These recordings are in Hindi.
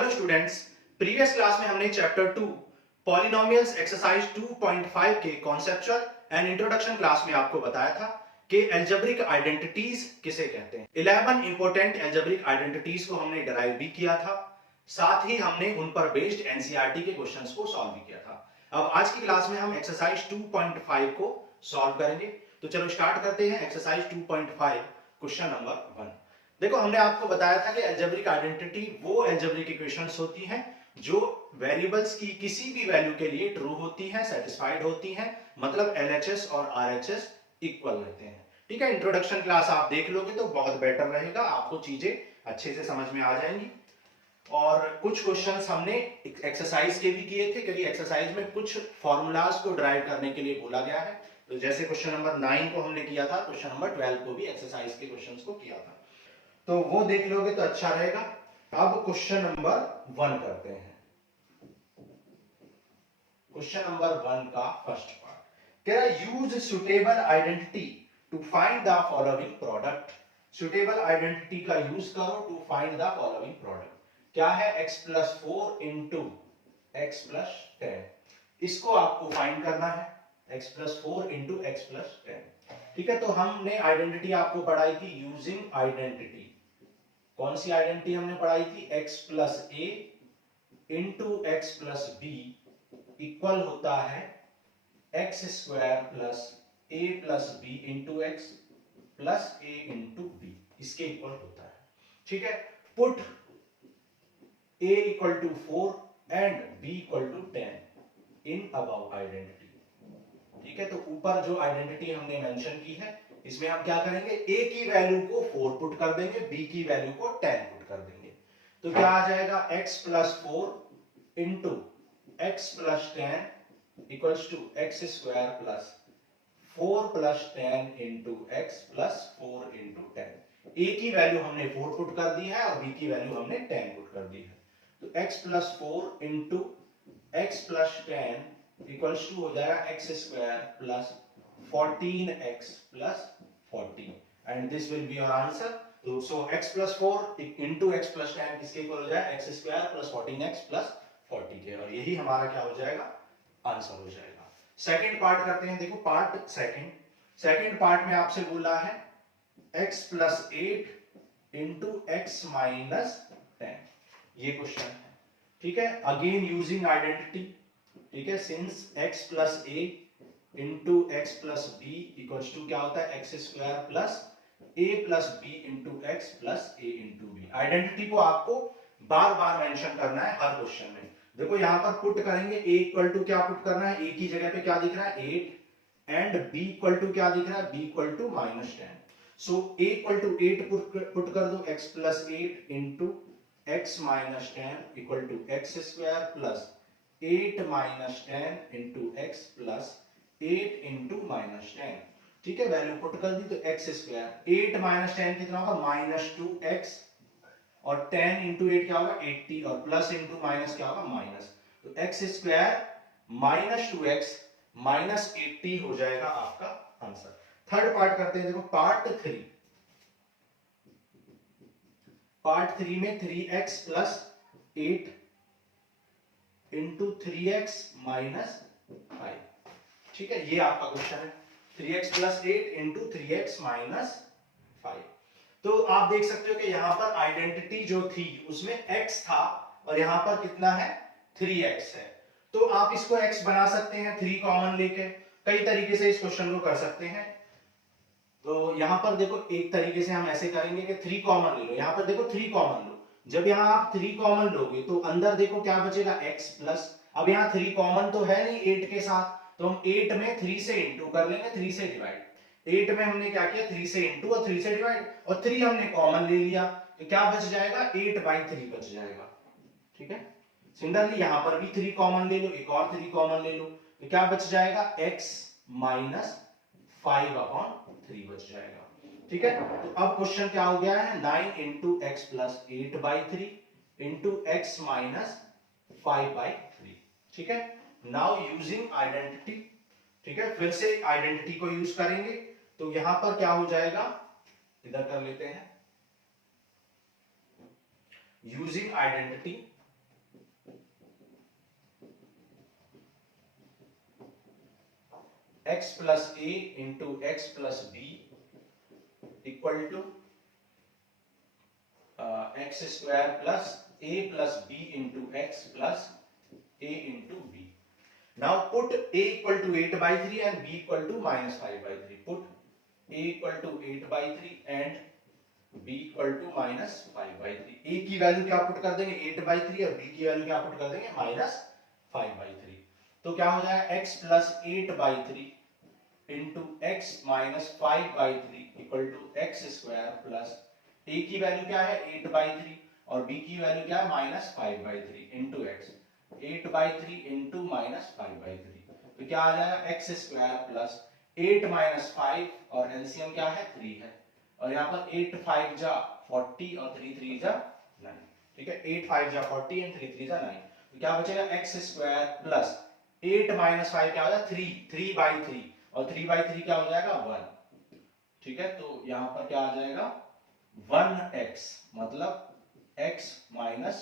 हेलो स्टूडेंट्स, प्रीवियस क्लास में हमने चैप्टर 2 पॉलिनोमियल्स एक्सरसाइज 2.5 के कॉन्सेप्चुअल एंड इंट्रोडक्शन क्लास में आपको बताया था कि अलजेब्रिक आइडेंटिटीज किसे कहते हैं। 11 इंपॉर्टेंट अलजेब्रिक आइडेंटिटीज को हमने डिराइव भी किया था, साथ ही हमने उन पर बेस्ड एनसीईआरटी के क्वेश्चंस को सॉल्व भी किया था। अब आज की क्लास में हम एक्सरसाइज 2.5 को सॉल्व करेंगे। तो चलो स्टार्ट करते हैं एक्सरसाइज 2.5 क्वेश्चन नंबर 1। देखो, हमने आपको बताया था कि अलजेब्रिक आइडेंटिटी वो अलजेब्रिक इक्वेशंस होती हैं जो वेरिएबल्स की किसी भी वैल्यू के लिए ट्रू होती हैं, सेटिस्फाइड होती हैं, मतलब एलएचएस और आरएचएस इक्वल रहते हैं। ठीक है, इंट्रोडक्शन क्लास आप देख लोगे तो बहुत बेटर रहेगा, आपको चीजें अच्छे से समझ में आ जाएंगी। और कुछ क्वेश्चंस हमने एक्सरसाइज के भी किए थे, क्योंकि एक्सरसाइज में कुछ फॉर्मूलाज को ड्राइव करने के लिए बोला गया है। तो जैसे क्वेश्चन नंबर 9 को हमने किया था, क्वेश्चन नंबर 12 को भी एक्सरसाइज के क्वेश्चंस को किया था, तो वो देख लोगे तो अच्छा रहेगा। अब क्वेश्चन नंबर 1 करते हैं। क्वेश्चन नंबर 1 का फर्स्ट पार्ट कह रहा है use suitable identity to find the following product. Suitable identity का यूज करो to find the following product. क्या है? x plus 4 into x plus 10। इसको आपको फाइंड करना है, x plus 4 into x plus 10। ठीक है, तो हमने आइडेंटिटी आपको पढ़ाई थी यूजिंग आइडेंटिटी। कौन सी आइडेंटिटी हमने पढ़ाई थी? x प्लस ए into x plus B equal होता है एक्स स्क्वायर प्लस ए plus B into x plus ए इंटू बी, इसके इक्वल होता है। ठीक है, put a equal to 4 and b equal to 10 in above identity. ठीक है, तो ऊपर जो आइडेंटिटी हमने मेंशन की है, इसमें हम क्या करेंगे? a की वैल्यू को 4 पुट कर देंगे, b की वैल्यू को 10 पुट कर देंगे। तो क्या आ जाएगा? x plus 4 into x plus 10 equals to x square plus 4 plus 10 into x plus 4 into 10। a की वैल्यू हमने 4 पुट कर दी है और b की वैल्यू हमने 10 पुट कर दी है। तो x plus 4 into x plus 10 equals to हो जाएगा x square plus 14x plus 40 and this will be your answer. तो so x plus 4 into x plus 10 किसके इक्वल हो जाएगा? X square plus 14x plus 40 के, और यही हमारा क्या हो जाएगा? आंसर हो जाएगा। सेकंड पार्ट करते हैं। देखो पार्ट सेकंड पार्ट में आपसे बोला है x plus 8 into x minus 10, ये क्वेश्चन है। ठीक है, अगेन यूजिंग आइडेंटिटी। ठीक है, since x plus a into x plus B equals to क्या होता है? X square plus a plus B into x plus A into B. Identity को आपको बार बार मेंशन करना है हर क्वेश्चन में। देखो यहां पर पुट करेंगे, a इक्वल टू क्या पुट करना है? a की जगह पे क्या दिख रहा है? 8 एंड b इक्वल टू क्या दिख रहा है? b equal to minus 10। So a equal to 8 put कर दो, x plus 8 into x minus 10 equal to x square plus 8 minus 10 into x plus 8 into minus 10। ठीक है, वैल्यू पुट कर दी तो एक्स स्क्वायर 8 माइनस 10 कितना होगा? माइनस 2x, और 10 इंटू 8 क्या होगा? 80, और प्लस इंटू माइनस क्या होगा? माइनस। तो x square minus 2x minus 80 हो जाएगा आपका आंसर। थर्ड पार्ट करते हैं। देखो पार्ट 3 में 3x plus 8 into 3x minus 5। ठीक है, ये आपका क्वेश्चन है। 3x plus 8 into 3x minus 5। तो आप देख सकते हो कि यहां पर आइडेंटिटी जो थी उसमें x था और यहां पर कितना है? 3x है। तो आप इसको x बना सकते हैं 3 कॉमन लेके। कई तरीके से इस क्वेश्चन को कर सकते हैं। तो यहां पर देखो एक तरीके से हम ऐसे करेंगे कि 3 कॉमन ले लो। यहां पर देखो 3 कॉमन लो। जब यहां आप 3 कॉमन लोगे तो अंदर देखो क्या बचेगा? x प्लस, अब यहां 3 कॉमन तो है नहीं 8 के साथ, तो हम 8 में 3 से इंटू कर लेंगे, 3 से डिवाइड। 8 में हमने क्या किया? 3 से इंटू और 3 से डिवाइड, और 3 हमने कॉमन ले लिया, तो क्या बच जाएगा? 8/3 बच जाएगा। ठीक है, सिमिलरली यहां पर भी 3 कॉमन ले लो, एक और 3 कॉमन ले लो, तो क्या बच जाएगा? x माइनस 5/3 बच जाएगा। ठीक है, तो अब क्वेश्चन क्या हो गया है? 9 into x plus 8/3 into x minus 5/3। ठीक है, नाउ यूजिंग आइडेंटिटी। ठीक है, फिर से आइडेंटिटी को यूज करेंगे, तो यहां पर क्या हो जाएगा? इधर कर लेते हैं। Using identity x plus A into x plus B equal to x square plus A plus B into x plus A into B. Now put a equal to 8 by 3 and b equal to minus 5 by 3. Put a equal to 8 by 3 and b equal to minus 5 by 3. a की वैल्यू क्या पुट कर देंगे 8 by 3 और b की वैल्यू क्या पुट कर देंगे minus 5 by 3. तो क्या हो जाएगा x plus 8 by 3 into x minus 5 by 3 equal to x square plus a की वैल्यू क्या है 8 by 3 और b की वैल्यू क्या है minus 5 by 3 into x. 8 by 3 into minus 5 by 3 तो क्या आ जाएगा x स्क्वायर प्लस 8 minus 5 और एलसीएम क्या है 3 है और यहाँ पर 8 5 जा 40 और 3 3 जा 9. ठीक है 8 5 जा 40 and 3 3 जा 9 तो क्या बचेगा x स्क्वायर प्लस 8 minus 5 क्या हो जाएगा 3 by 3 और 3 by 3 क्या हो जाएगा 1. ठीक है तो यहाँ पर क्या आ जाएगा 1x मतलब x minus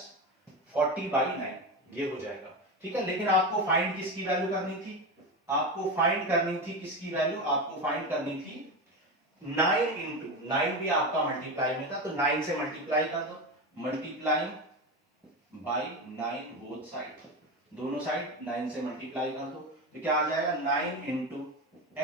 40 by 9 ये हो जाएगा. ठीक है लेकिन आपको फाइंड किसकी वैल्यू करनी थी आपको फाइंड करनी थी किसकी वैल्यू आपको फाइंड करनी थी 9 इंटू 9 भी आपका मल्टीप्लाई में था तो 9 से मल्टीप्लाई कर दो मल्टीप्लाइंग बाय 9 बोथ साइड दोनों साइड 9 से मल्टीप्लाई कर दो तो क्या आ जाएगा 9 into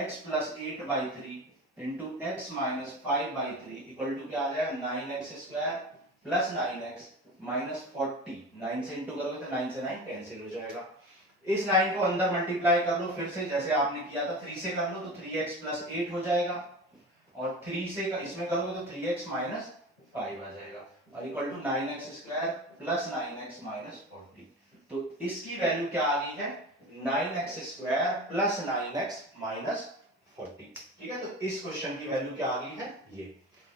x plus 8 by 3 into x minus 5 by 3 equal to क्या आ जाएगा 9x square plus 9x minus 40. 9 से इंटू करोगे तो 9 से 9 कैंसिल हो जाएगा. इस 9 को अंदर मल्टीप्लाई कर लो फिर से जैसे आपने किया था 3 से कर लो तो 3x प्लस 8 हो जाएगा और 3 से इसमें करोगे तो 3x माइनस 5 आ जाएगा और equal to 9x square plus 9x minus 40. तो इसकी वैल्यू क्या आ गई है 9x square plus 9x minus 40. ठीक है तो इस क्वेश्चन की वैल्यू क्या आ गई है ये.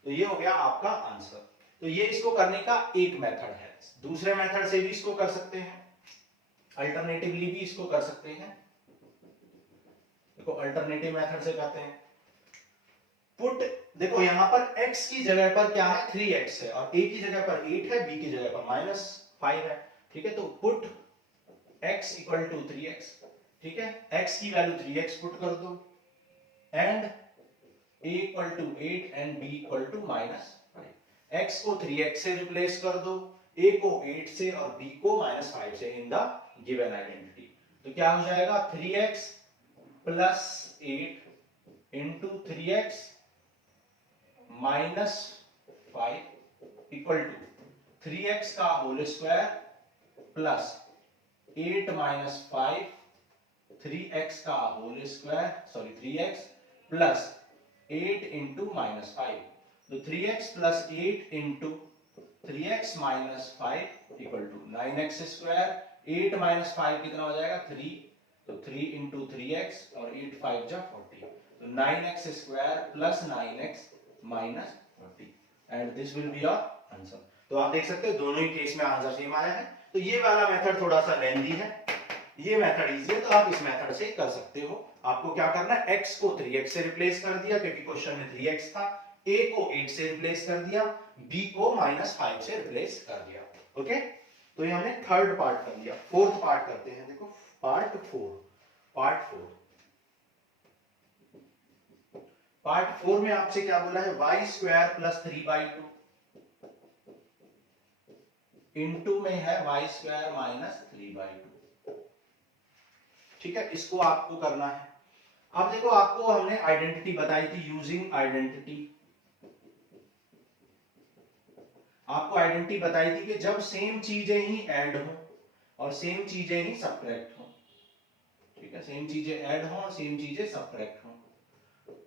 तो ये हो गया आपका आंसर. तो ये इसको करने का एक मेथड है. दूसरे मेथड से भी इसको कर सकते हैं अल्टरनेटिवली भी इसको कर सकते हैं. देखो अल्टरनेटिव मेथड से करते हैं. पुट देखो यहां पर x की जगह पर क्या है 3x है और a की जगह पर 8 है b की जगह पर माइनस 5 है. ठीक है तो put x equal to 3x. ठीक है x की वैल्यू 3x पुट कर दो and a equal to 8 and b equal to minus 5. x को 3x से रिप्लेस कर दो a को 8 से और b को माइनस 5 से इन द गिवन आइडेंटिटी. तो क्या हो जाएगा 3x plus 8 into 3x minus 5 equal to 3x का whole square plus 8 minus 5 3x का whole square 3x plus 8 into minus 5. तो 3x plus 8 into 3x minus 5 equal to 9x square. 8 minus 5 कितना हो जाएगा 3 तो 3 इंटू 3x और 8 5 जा 40. तो 9x square plus 9x minus 40 and this will be your answer. तो आप देख सकते हो दोनों ही केस में आंसर सेम आया है. तो ये वाला मेथड थोड़ा सा लेंदी है ये मेथड इजी है तो आप इस मेथड से कर सकते हो. आपको क्या करना है x को 3x से रिप्लेस कर दिया क्योंकि क्वेश्चन में 3x था. a को 8 से रिप्लेस कर दिया b को माइनस 5 से रिप्लेस कर दिया. ओके तो ये हमने थर्ड पार्ट कर लिया. फोर्थ पार्ट करते हैं. देखो पार्ट 4 में आपसे क्या बोला है y स्क्वायर प्लस 3/2 इंटू में है y स्क्वायर माइनस 3/2. ठीक है इसको आपको करना है. अब देखो आपको हमने आइडेंटिटी बताई थी यूजिंग आइडेंटिटी. आपको आइडेंटिटी बताई थी कि जब सेम चीजें ही ऐड हो और सेम चीजें ही सब्ट्रैक्ट हो. ठीक है सेम चीजें ऐड हो और सेम चीजें सब्ट्रैक्ट हो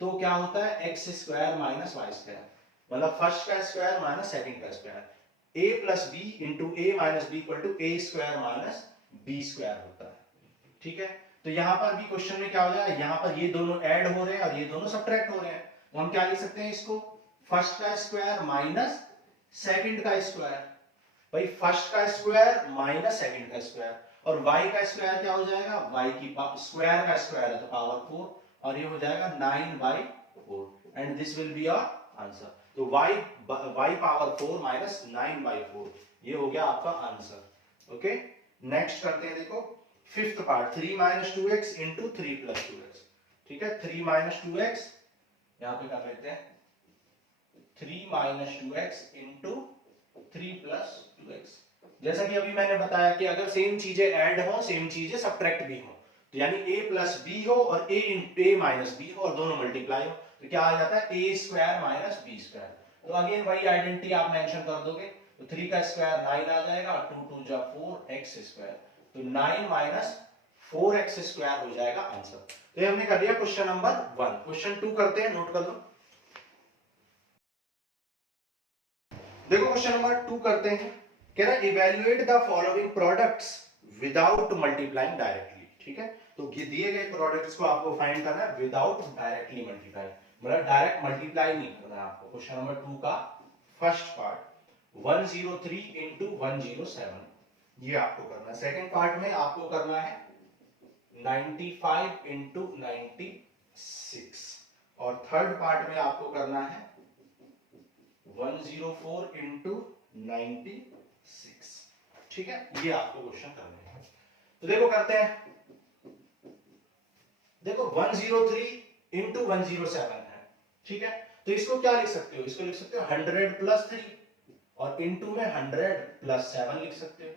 तो क्या होता है x square minus Y square मतलब फर्स्ट का स्क्वायर माइनस सेकंड का square. a plus B into A minus B equal to A square minus B square होता है. ठीक है तो यहां पर भी क्वेश्चन में क्या हो जाएगा यहां पर ये दोनों ऐड हो रहे हैं और ये दोनों सब्ट्रैक्ट हो रहे हैं. तो हम क्या लिख सकते हैं इसको फर्स्ट का स्क्वायर माइनस सेकंड का स्क्वायर. भाई फर्स्ट का स्क्वायर माइनस सेकंड का स्क्वायर और y का स्क्वायर क्या हो जाएगा y की स्क्वायर का स्क्वायर है तो पावर 4 और ये हो जाएगा 9/4 and this will be your answer. तो y पावर 4 माइनस 9/4 ये हो गया आपका आंसर. ओके नेक्स्ट करते हैं. देखो fifth part 3 - 2x into 3 + 2x. ठीक है, 3 माइनस 2x, यहाँ पे कर लेते हैं 3 minus 2x into 3 plus 2x। जैसा कि अभी मैंने बताया कि अगर सेम चीजें ऐड हो, सेम चीजें सब्ट्रैक्ट भी हो, तो यानी a प्लस बी हो और a माइनस बी हो और दोनों मल्टीप्लाई हो, तो क्या आ जाता है a square minus B square. तो अगेन वही आइडेंटिटी आप मेंशन कर दोगे, तो 3 का स्क्वायर 9 आ जाएगा, 2 2 जा 4x स्क्वायर, तो 9 माइनस 4x स्क्वायर हो जाएगा आंसर। तो ये हमने कर दिया क्वेश्चन नंबर 1। क्वेश्चन 2 करते हैं, नोट कर लो। देखो क्वेश्चन नंबर 2 करते हैं, कह रहा है evaluate the following products without multiplying directly. ठीक है, तो ये दिए गए प्रोडक्ट्स को आपको फाइंड करना है विदाउट डायरेक्टली मल्टीप्लाई, मतलब डायरेक्ट मल्टीप्लाई नहीं करना है आपको। क्वेश्चन नंबर 2 का फर्स्ट पार्ट 103 इंटू 107, ये आपको करना है। सेकंड पार्ट में आपको करना है 95 इंटू 96, और थर्ड पार्ट में आपको करना है 104 इंटू 96। ठीक है, ये आपको क्वेश्चन करने हैं। तो देखो करते हैं, देखो 103 इंटू 107 है। ठीक है, तो इसको क्या लिख सकते हो, इसको लिख सकते हो 100 प्लस 3, और इंटू में 100 प्लस 7 लिख सकते हो।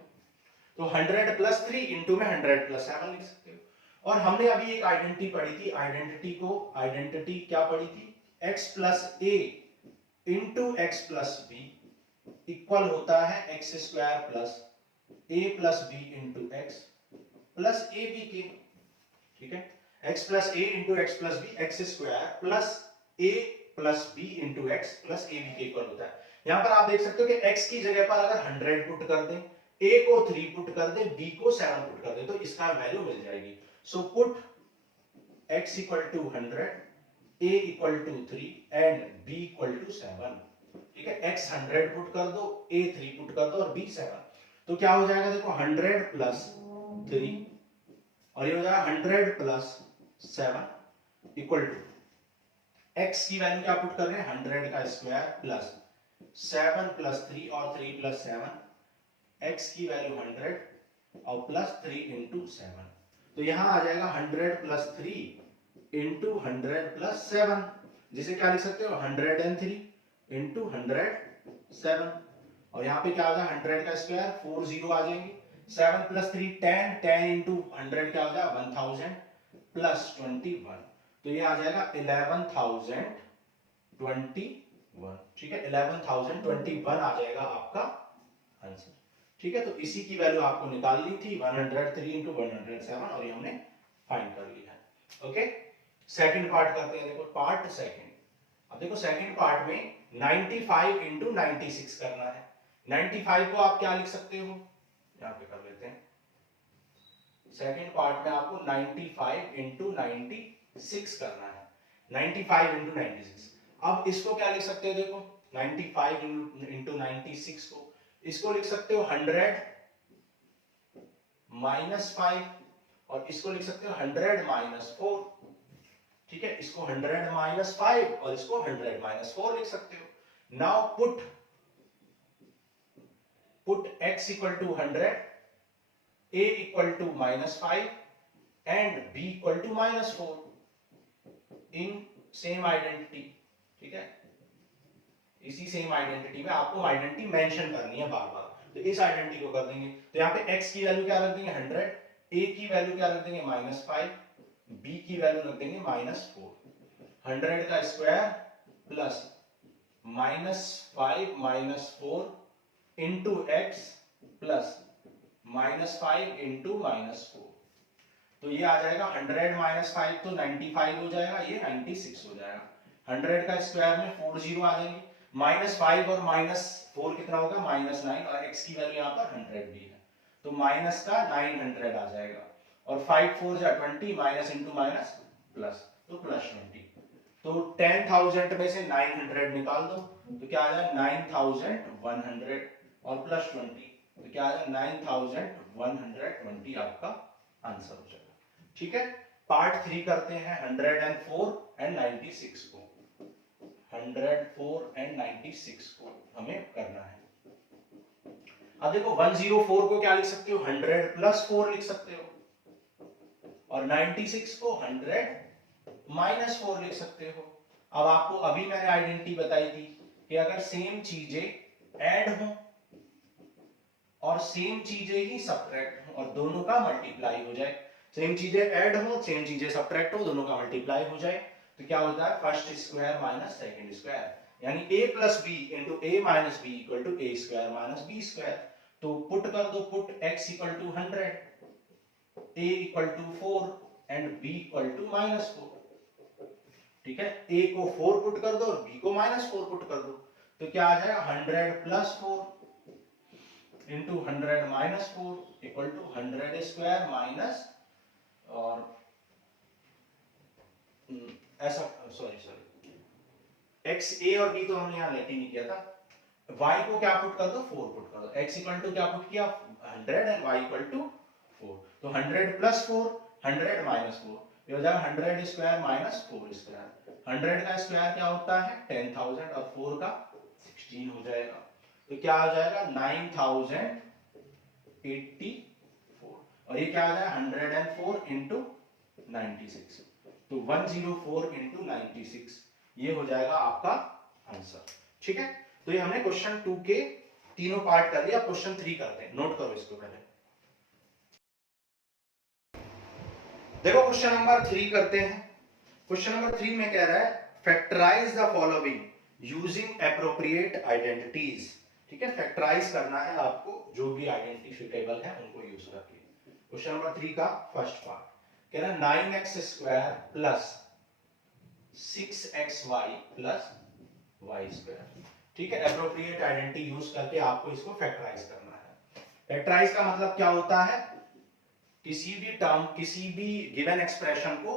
तो 100 प्लस 3 इंटू में 100 प्लस 7 लिख सकते हो। और हमने अभी एक आइडेंटिटी पढ़ी थी, आइडेंटिटी क्या पढ़ी थी, x प्लस ए into x plus B equal होता है x square plus A plus B into x plus a b के। ठीक है, x plus A into x plus b x square plus A plus B into x plus a b के इक्वल होता है। यहां पर आप देख सकते हो कि x की जगह पर अगर 100 पुट कर दें, a को 3 पुट कर दें, b को 7 पुट कर दें, तो इसका वैल्यू मिल जाएगी। So put x equal to 100, a equal to 3 and b equal to 7। ठीक है, x 100 पुट कर दो, a 3 पुट कर दो और b 7, तो क्या हो जाएगा, देखो 100 प्लस 3 और ये हो जाएगा 100 प्लस 7 इक्वल टू x की वैल्यू क्या पुट कर रहे हैं, 100 का स्क्वायर प्लस 7 प्लस 3 और 3 प्लस 7, x की वैल्यू 100 और प्लस 3 इंटू 7, तो यहां आ जाएगा 100 प्लस 3 इंटू 100 प्लस 7, जिसे क्या लिख सकते हो 103 इंटू 107, और यहाँ पे क्या होगा 100 का स्क्वायर 4 जीरो आ जाएंगे, 7 प्लस 3 10, 10 इंटू 100 क्या हो जाएगा 1000 प्लस 21, तो ये आ जाएगा 11021। ठीक है, 11021 आ जाएगा आपका आंसर। ठीक है, तो इसी की वैल्यू आपको निकालनी थी 103 इंटू 107, और ये हमने फाइंड कर लिया है। ओके, सेकंड पार्ट करते हैं, देखो पार्ट सेकंड। अब देखो सेकंड पार्ट में 95 इंटू 96 करना है। 95 को आप क्या लिख सकते हो, यहाँ पे कर लेते हैं, सेकंड पार्ट में आपको 95 इंटू 96 करना है, 95 इंटू 96। अब इसको क्या लिख सकते हो, देखो 95 इंटू 96 को, इसको लिख सकते हो 100 माइनस 5, और इसको लिख सकते हो 100 माइनस 4। ठीक है, इसको 100 माइनस 5 और इसको 100 माइनस 4 लिख सकते हो। Now put x equal to 100, a equal to minus 5 and b equal to minus 4 in same identity. ठीक है, इसी सेम आइडेंटिटी में आपको आइडेंटिटी मेंशन करनी है बार बार, तो इस आइडेंटिटी को कर देंगे। तो यहाँ पे x की वैल्यू क्या रख देंगे 100, a की वैल्यू क्या रख देंगे माइनस 5, b की वैल्यू रख देंगे माइनस 4। 100 का square plus minus 5 minus 4 into x plus minus 5 into minus 4, तो ये आ जाएगा 100 माइनस 5 तो 95 हो जाएगा, ये 96 हो जाएगा। 100 का स्क्वायर में 4 जीरो आ जाएंगे, माइनस 5 और माइनस 4 कितना होगा माइनस 9, और x की वैल्यू यहाँ पर 100 भी है, तो माइनस का 900 आ जाएगा, और 5 4 जा 20, माइनस इंटू माइनस प्लस, तो प्लस 20। तो 10,000 में से 900 निकाल दो, तो क्या आ जाएगा 9,100 और प्लस 20, तो क्या आ जाएगा 9,120 आपका आंसर हो जाएगा। ठीक है, पार्ट 3 करते हैं 104 एंड 96 को। 104 एंड 96 को हमें करना है। अब देखो 104 को क्या लिख सकते हो 100 प्लस 4 लिख सकते हो, और 96 को 100 -4 लिख सकते हो। अब आपको अभी मैंने आइडेंटिटी बताई थी कि अगर सेम चीजें ऐड हो और सेम चीजें ही सब्ट्रैक्ट हो और दोनों का मल्टीप्लाई हो जाए, सेम चीजें ऐड हो सेम चीजें सब्ट्रैक्ट हो दोनों का मल्टीप्लाई हो जाए, तो क्या होता है first square minus second square, यानी a plus B into A minus B equal to A square minus B square. तो पुट कर दो, put x equal to 100, a equal to 4 and b equal to -4। ठीक है, a को 4 पुट कर दो और b को -4 पुट कर दो, तो क्या आ जाएगा 100 plus 4 into 100 minus 4 equal to 100 square minus, और ऐसा सॉरी x a और b तो हमने यहाँ लेट ही नहीं किया था, y को क्या पुट कर दो 4 पुट कर दो, x इक्वल टू क्या पुट किया 100 एंड y इक्वल टू 4, तो 100 प्लस 4 100 माइनस 4, ये हो जाएगा 100 स्क्वायर माइनस 4 स्क्वायर। 100 का स्क्वायर क्या होता है 10,000 और 4 का 16 हो जाएगा, तो क्या आ जाएगा 9084, और ये क्या आ जाएगा 104 इंटू 96, तो 104 इंटू 96 ये हो जाएगा आपका आंसर। ठीक है, तो ये हमने क्वेश्चन 2 के तीनों पार्ट कर लिया। क्वेश्चन 3 करते हैं, नोट करो इसको पहले। देखो क्वेश्चन नंबर 3 करते हैं। क्वेश्चन नंबर 3 में कह रहा है factorise the following using appropriate identities. ठीक है, फैक्टराइज करना है आपको, जो भी आइडेंटिटी सुटेबल है उनको यूज करके। क्वेश्चन नंबर 3 का फर्स्ट पार्ट कह रहा है 9x square plus 6xy plus Y square. ठीक है, एप्रोप्रिएट आइडेंटिटी यूज करके आपको इसको फैक्टराइज करना है। फैक्टराइज का मतलब क्या होता है, किसी भी टर्म किसी भी गिवन एक्सप्रेशन को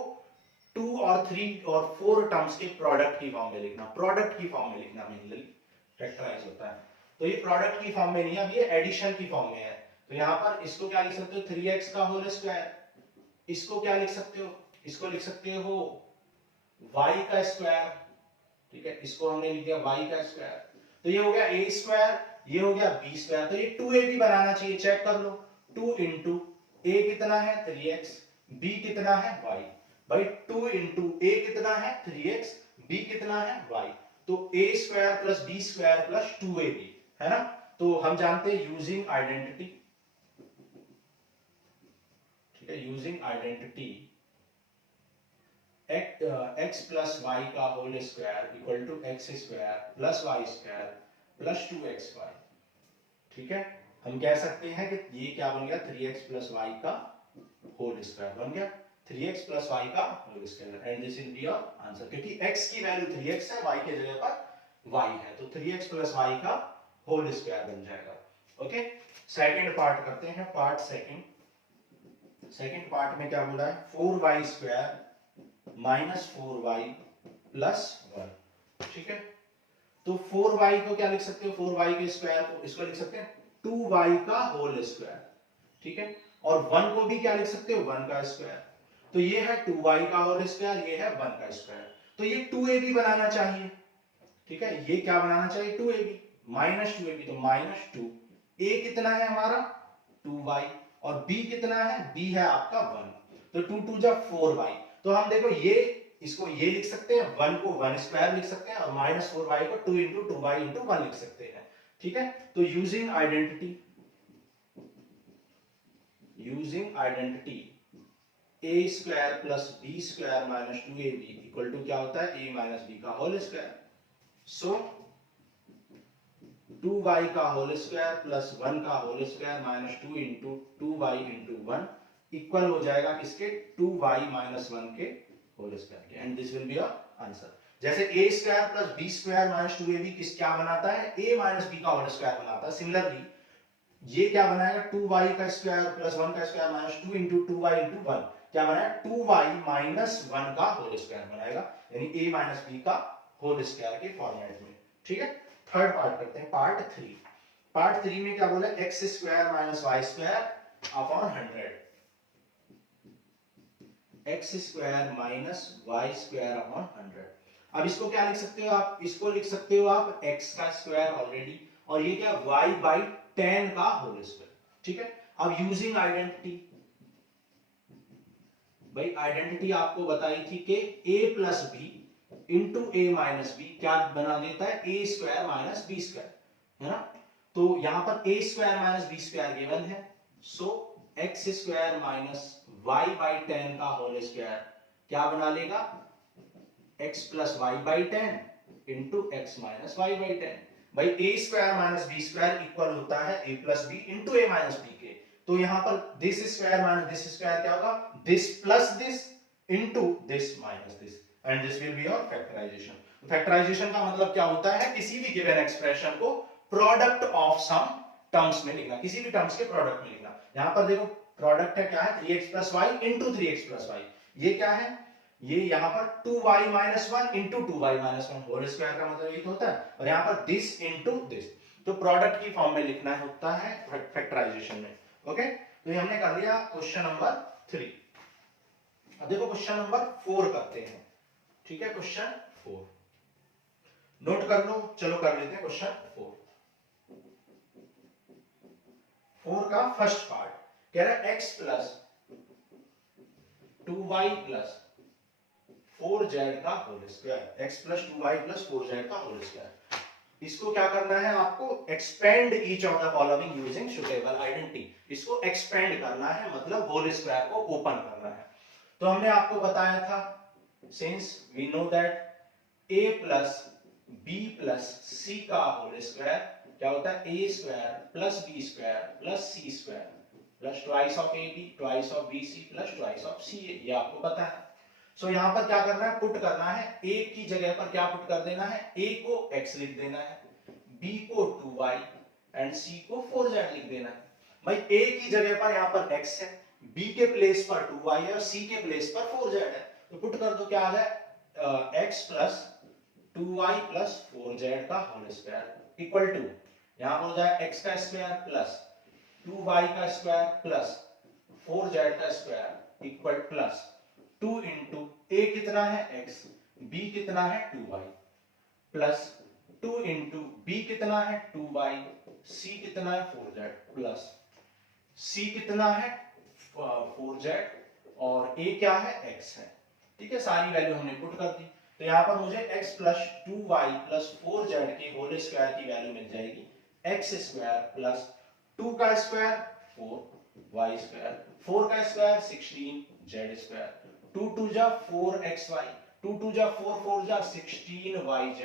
2 और 3 और 4 टर्म्स के प्रोडक्ट की फॉर्म में लिखना, प्रोडक्ट की फॉर्म में लिखना मेनली फैक्टराइज होता है। तो ये प्रोडक्ट की फॉर्म में नहीं है, अब ये एडिशन की फॉर्म में है। तो यहां पर इसको क्या लिख सकते हो 3x का होल स्क्वायर, इसको क्या लिख सकते हो, इसको लिख सकते हो y का स्क्वायर। ठीक है, इसको हमने लिख दिया y का स्क्वायर, तो ये हो गया a स्क्वायर, ये हो गया b स्क्वायर, तो ये 2ab बनाना चाहिए, चेक कर लो 2 इंटू a कितना है 3x, b कितना है y, भाई 2 इंटू a कितना है 3x, b कितना है y, तो a square plus b square plus 2ab है ना। तो हम जानते हैं यूजिंग आइडेंटिटी, ठीक है, using identity x plus Y का whole square equal to x square plus Y square plus 2xy। ठीक है, हम कह सकते हैं कि ये क्या बन गया 3x प्लस वाई का होल स्क्वायर बन गया, 3x प्लस वाई का whole square, and this will be your answer, क्योंकि x की वैल्यू 3x है, y के जगह पर y है, तो 3x प्लस वाई का होल स्क्वायर बन जाएगा। ओके, सेकंड पार्ट करते हैं, पार्ट सेकंड। सेकंड पार्ट में क्या बोला है 4y square minus 4y plus 1। ठीक है, तो 4y को क्या लिख सकते हो 4y के स्क्वायर को इसको लिख सकते हैं 2y का होल स्क्वायर। ठीक है, और 1 को भी क्या लिख सकते हो 1 का स्क्वायर, तो ये है 2y का होल स्क्वायर, ये है 1 का स्क्वायर, तो ये 2ab बनाना चाहिए। ठीक है, ये क्या बनाना चाहिए 2ab, माइनस 2ab, तो माइनस 2, a कितना है हमारा 2y और b कितना है, b है आपका 1, तो 2 2 जा 4y, तो हम देखो ये इसको ये लिख सकते हैं 1 को 1 स्क्वायर लिख सकते हैं और माइनस 4y को 2 इंटू 2y इंटू 1 लिख सकते हैं। ठीक है, तो using identity a square plus b square minus 2ab equal to क्या होता है a माइनस b का होल स्क्वायर, सो 2y का होल स्क्वायर प्लस 1 का whole square minus 2 into 2y into 1 equal हो जाएगा किसके 2y माइनस 1 के होल स्क्वायर के, and this will be your answer. जैसे a square plus b square minus 2ab किस क्या बनाता है a माइनस b का होल स्क्वायर बनाता है, सिमिलरली ये क्या बनाएगा 2y का स्क्वायर प्लस 1 का square minus 2 into 2y into 1 क्या बनाएगा 2y माइनस 1 का होल स्क्वायर बनाएगा, यानी a माइनस b का होल स्क्वायर के फॉर्मेट में। ठीक है, थर्ड पार्ट करते हैं, पार्ट 3। पार्ट 3 में क्या बोला X square minus Y square upon 100, X square minus Y square upon 100। अब इसको क्या लिख सकते हो आप, इसको लिख सकते हो आप x का स्क्वायर ऑलरेडी, और ये क्या y बाई 10 का होल स्क्वायर। ठीक है, अब यूजिंग आइडेंटिटी भाई आइडेंटिटी आपको बताई थी कि a plus B into A minus b क्या बना देता है, a square minus B square, है ना। तो यहां पर a square minus B square given है, so x square minus y by 10 का होल स्क्वायर क्या बना लेगा, x plus y by 10 into x minus y by 10। भाई a square minus B square equal होता है a plus B into A minus B के। तो यहां पर this square minus this square क्या होगा, this plus this into this minus this, and this will be your factorisation. Factorisation का मतलब क्या होता है, किसी भी गिवन एक्सप्रेशन को प्रोडक्ट ऑफ सम टर्म्स में लिखना, किसी भी टर्म्स के प्रोडक्ट में लिखना। यहां पर देखो प्रोडक्ट है क्या है, 3x plus Y into 3x plus Y, ये क्या है, ये यहाँ पर 2y minus one into 2y minus one whole square का मतलब यही तो होता है, और यहाँ पर दिस इंटू दिस, तो प्रोडक्ट की फॉर्म में लिखना होता है फैक्टराइजेशन में। ओके, तो ये हमने कर लिया क्वेश्चन नंबर 3। अब देखो क्वेश्चन नंबर 4 करते हैं, ठीक है, क्वेश्चन 4 नोट कर लो, चलो कर लेते हैं क्वेश्चन 4 का फर्स्ट पार्ट कह रहा है x plus 2y plus 4z का whole square, x plus 2y plus 4z का होल स्क्वायर। इसको क्या करना है आपको, expand each of the following using suitable identity, इसको एक्सपेंड करना है मतलब होल स्क्वायर को ओपन करना है। तो हमने आपको बताया था, since we know that a plus b plus c का होल स्क्वायर क्या होता है, a square plus b square plus c square plus twice of ab twice of bc plus twice of ca, ये आपको पता है। सो यहां पर क्या करना है, पुट करना है, a की जगह पर क्या पुट कर देना है, a को x लिख देना है, b को 2y एंड c को 4z लिख देना है। भाई a की जगह पर यहां पर x है, b के प्लेस पर 2y है और c के प्लेस पर 4z है, तो पुट कर दो, क्या आ जाए x plus 2y plus 4z का होल स्क्वायर इक्वल टू, यहां पर हो जाए x का स्क्वायर प्लस 2y का स्क्वायर प्लस 4z का square equal plus 2 into a कितना है x, b कितना है 2y प्लस 2 इंटू b कितना है 2y, c कितना है 4z प्लस c कितना है 4z और a क्या है x है। ठीक है, सारी वैल्यू हमने पुट कर दी, तो यहां पर मुझे x plus 2y plus 4z के होल स्क्वायर की वैल्यू मिल जाएगी, x स्क्वायर प्लस 2 का स्क्वायर 4y स्क्वायर, 4 का स्क्वायर 16z स्क्वायर, 2 2 जा 4xy, 2 2 जा 4 4 जा 16yz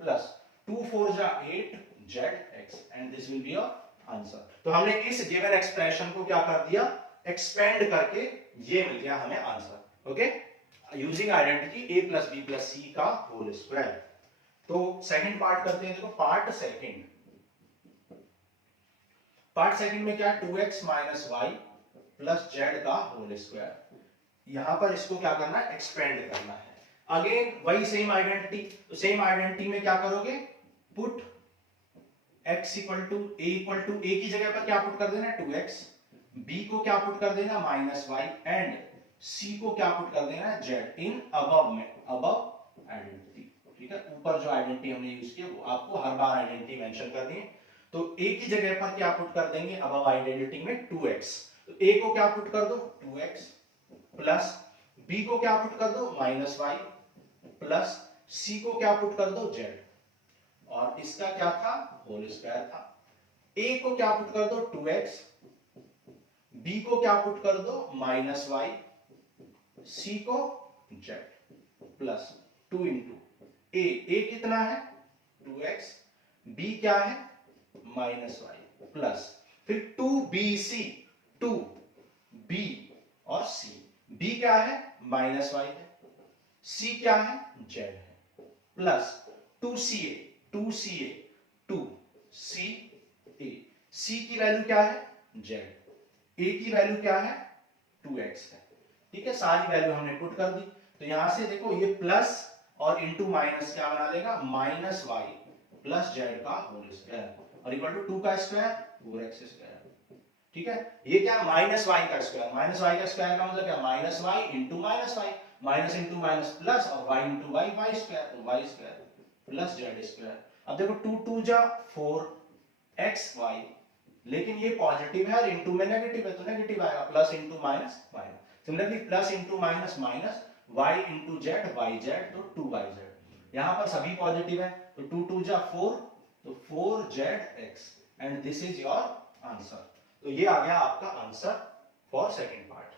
प्लस 2 4 जा 8zx, and this will be your answer. तो हमने इस गिवन एक्सप्रेशन को क्या कर दिया, एक्सपेंड करके ये मिल गया हमें answer. Okay, using identity a plus b plus c का होल स्क्वायर। तो सेकंड पार्ट करते हैं, देखो पार्ट सेकंड में क्या है, 2x minus y plus z का होल स्क्वायर, यहां पर इसको क्या करना है, एक्सपेंड करना है। अगेन वही सेम आइडेंटिटी, तो सेम आइडेंटिटी में क्या करोगे, put x equal to a की जगह पर क्या पुट कर देना है 2x, b को क्या पुट कर देना माइनस y एंड c को क्या पुट कर देना है z इन अबव में, अबव आइडेंटिटी। ठीक है, ऊपर जो आइडेंटिटी हमने यूज किया वो आपको हर बार आइडेंटिटी मेंशन करनी है। तो a की जगह पर क्या पुट कर देंगे अबव आइडेंटिटी में 2x, तो a को क्या पुट कर दो 2x प्लस b को क्या पुट कर दो माइनस y प्लस c को क्या पुट कर दो z, और इसका क्या था होल स्क्वायर था। a को क्या पुट कर दो 2x, b को क्या पुट कर दो माइनस y, c को z प्लस 2 इंटू a कितना है 2x, b क्या है माइनस y प्लस फिर 2bc, 2b और c, b क्या है माइनस y है, c क्या है z है plus 2ca, 2ca, 2ca, c की वैल्यू क्या है z, a की वैल्यू क्या है 2x है। ठीक है, सारी वैल्यू हमने पुट कर दी, तो यहां से देखो ये प्लस और इंटू माइनस क्या बना लेगा माइनस y प्लस z का होल स्क्वायर और इक्वल टू 2 का स्क्वायर 4x स्क्वायर। ठीक है, ये क्या माइनस y का स्क्वायर, माइनस y का स्क्वायर का मतलब क्या minus y into minus y, minus into minus plus और y into y, y square, तो y square plus z square. अब देखो 2 2 जा 4xy, लेकिन ये पॉजिटिव है और इंटू में नेगेटिव है तो नेगेटिव आएगा, plus into minus minus, similarly plus into minus minus, y into Z Y Z, तो 2yz। यहां पर सभी पॉजिटिव है तो 2 2 जा 4, तो 4zx, and this is your answer. तो ये आ गया आपका answer for second part.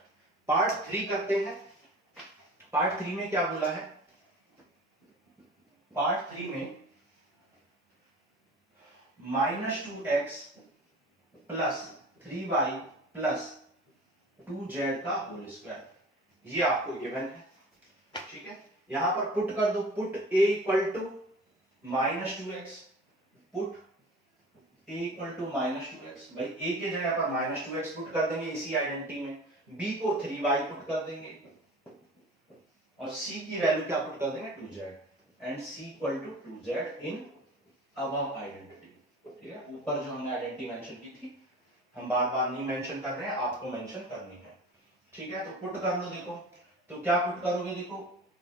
Part 3 करते हैं। पार्ट 3 में क्या बोला है? पार्ट 3 में -2x plus 3y plus 2z का होल स्क्वायर, ये आपको गिवन है। ठीक है, यहां पर पुट कर दो, put a equal to -2x, put a equal to -2x। भाई a के जगह पर -2x पुट कर देंगे इसी आइडेंटिटी में, b को 3y पुट कर देंगे, और c की वैल्यू क्या पुट कर देंगे? 2z, and c equal to 2z in above identity. ठीक है, ऊपर जो हमने आइडेंटिटी मेंशन की थी, हम बार बार नहीं मेंशन कर रहे हैं, आपको मेंशन करनी है। ठीक है, तो पुट कर लो। देखो तो क्या पुट करोगे? देखो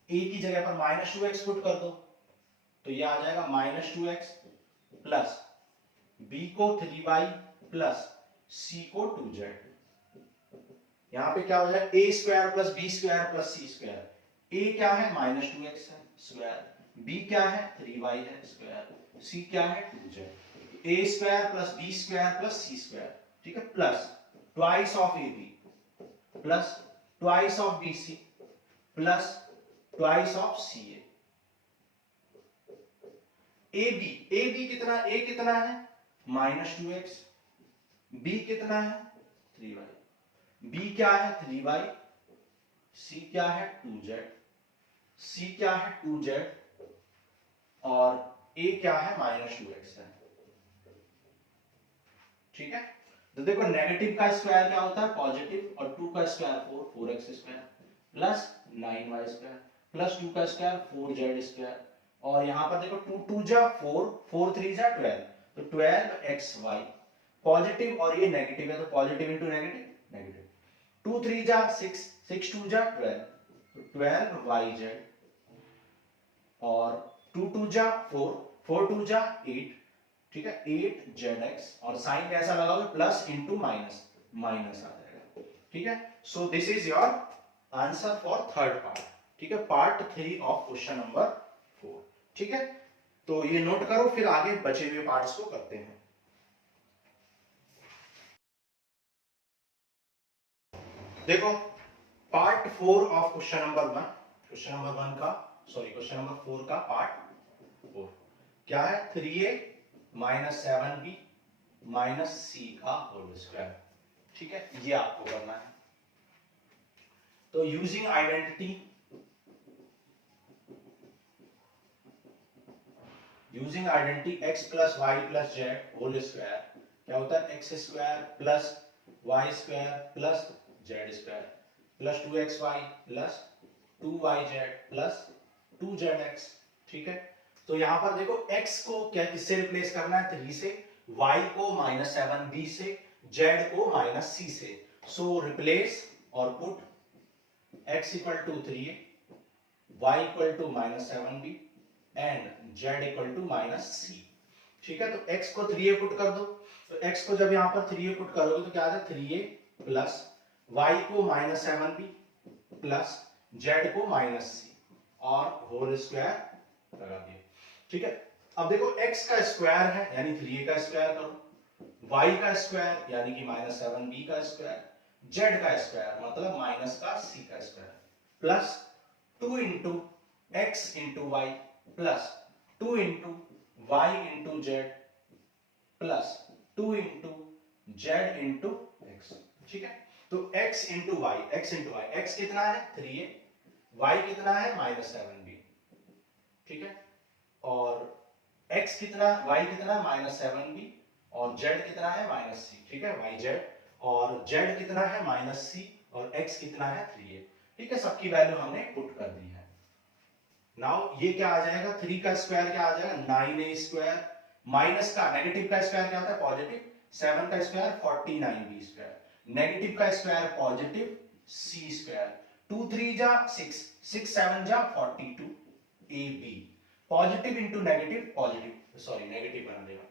a की जगह पर -2x पुट कर दो, तो ये आ जाएगा -2x प्लस b को 3y प्लस c को 2z। यहां पे क्या हो जाएगा? a square plus b square plus c square. a क्या है? -2x है स्क्वायर, b क्या है? 3y है स्क्वायर, c क्या है? 2z। a square plus b square plus c square, ठीक है, plus twice of ab plus twice of bc plus twice of ca। ab कितना? a कितना है? -2x, b कितना है? 3y, b क्या है? 3y, c क्या है? 2z, c क्या है? 2z, और a क्या है? -2x है। ठीक है, तो देखो नेगेटिव का स्क्वायर क्या होता है? पॉजिटिव, और 2 का square 4, 4x square plus 9y square plus 2 का स्क्वायर 4z स्क्वायर, और यहां पर देखो 2 2 जा 4, 4 3 जा 12, तो 12xy। पॉजिटिव और ये नेगेटिव है, तो पॉजिटिव इंटू नेगेटिव नेगेटिव, 2 3 जा 6, 6 2 जा 12, तो 12yz, और 2 2 जा 4, 4 2 जा 8, ठीक है, 8zx, और साइन कैसा लगाओगे? प्लस इंटू माइनस, माइनस आ जाएगा। ठीक है, so this is your answer for third part. ठीक है, पार्ट 3 ऑफ क्वेश्चन नंबर 4। ठीक है, तो ये नोट करो, फिर आगे बचे हुए पार्ट्स को करते हैं। देखो part 4 of question number 1, question number 1 का, सॉरी क्वेश्चन नंबर 4 का पार्ट 4 क्या है? 3a minus 7b minus c का होल स्क्वायर। ठीक है, ये आपको करना है। तो using identity, using identity x plus y plus z whole square क्या होता है? X square plus Y square plus z square plus 2xy plus 2yz plus 2zx। ठीक है, तो यहां पर देखो x को क्या किससे रिप्लेस करना है? 3 से, y को -7b से, z को -c से। सो रिप्लेस और put x equal to 3a, y equal to -7b and z equal to -c। ठीक है, तो x को 3a पुट कर दो, तो x को जब यहां पर 3a पुट करोगे तो क्या आ जाएगा? 3a प्लस y को -7b प्लस z को -c, और होल स्क्वायर लगा दिया। ठीक है, अब देखो x का स्क्वायर है यानी 3a का स्क्वायर करो, y का स्क्वायर यानी कि -7b का स्क्वायर, z का स्क्वायर मतलब माइनस का c का square, plus 2 into x into y plus 2 into y into z plus 2 into z into x. ठीक है, तो x इंटू वाई, x कितना है? 3a, y कितना है? -7b। ठीक है, और x कितना, y कितना है? -7b, और z कितना है? -c। ठीक है, yz, और z कितना है? -c, और x कितना है? 3a। ठीक है, सबकी वैल्यू हमने पुट कर दी है। नाउ ये क्या आ जाएगा? 3 का स्क्वायर क्या आ जाएगा? 9a स्क्वायर, माइनस का नेगेटिव का स्क्वायर क्या होता है? पॉजिटिव, 7 का स्क्वायर 49b स्क्वायर, नेगेटिव का स्क्वायर पॉजिटिव c स्क्वायर, 2 3 जा 6, 6 7 जा 42 ab, positive into negative positive, sorry negative बना देगा,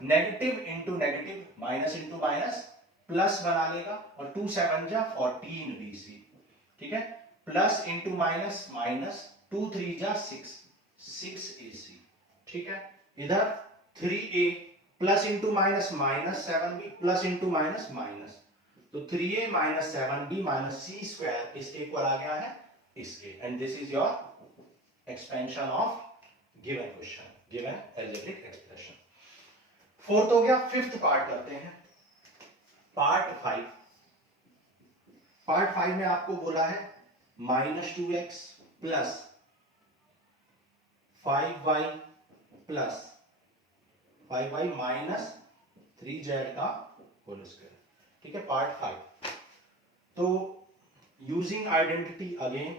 negative into negative minus into minus plus बना लेगा, और 2 7 जा 14 bc, ठीक है, प्लस इंटू माइनस माइनस, 2 3 जा 6, 6ac, ठीक है। इधर 3a plus into minus minus 7b plus into minus minus, तो 3a minus 7b minus c square किसके इक्वल आ गया है, इसके। And this is your expansion of given question, given algebraic expression. Fourth हो गया, फिफ्थ पार्ट करते हैं, पार्ट 5। पार्ट 5 में आपको बोला है -2x plus 5y plus 5y minus 3z का होल स्क्वायर, ठीक है, पार्ट 5। तो using identity again,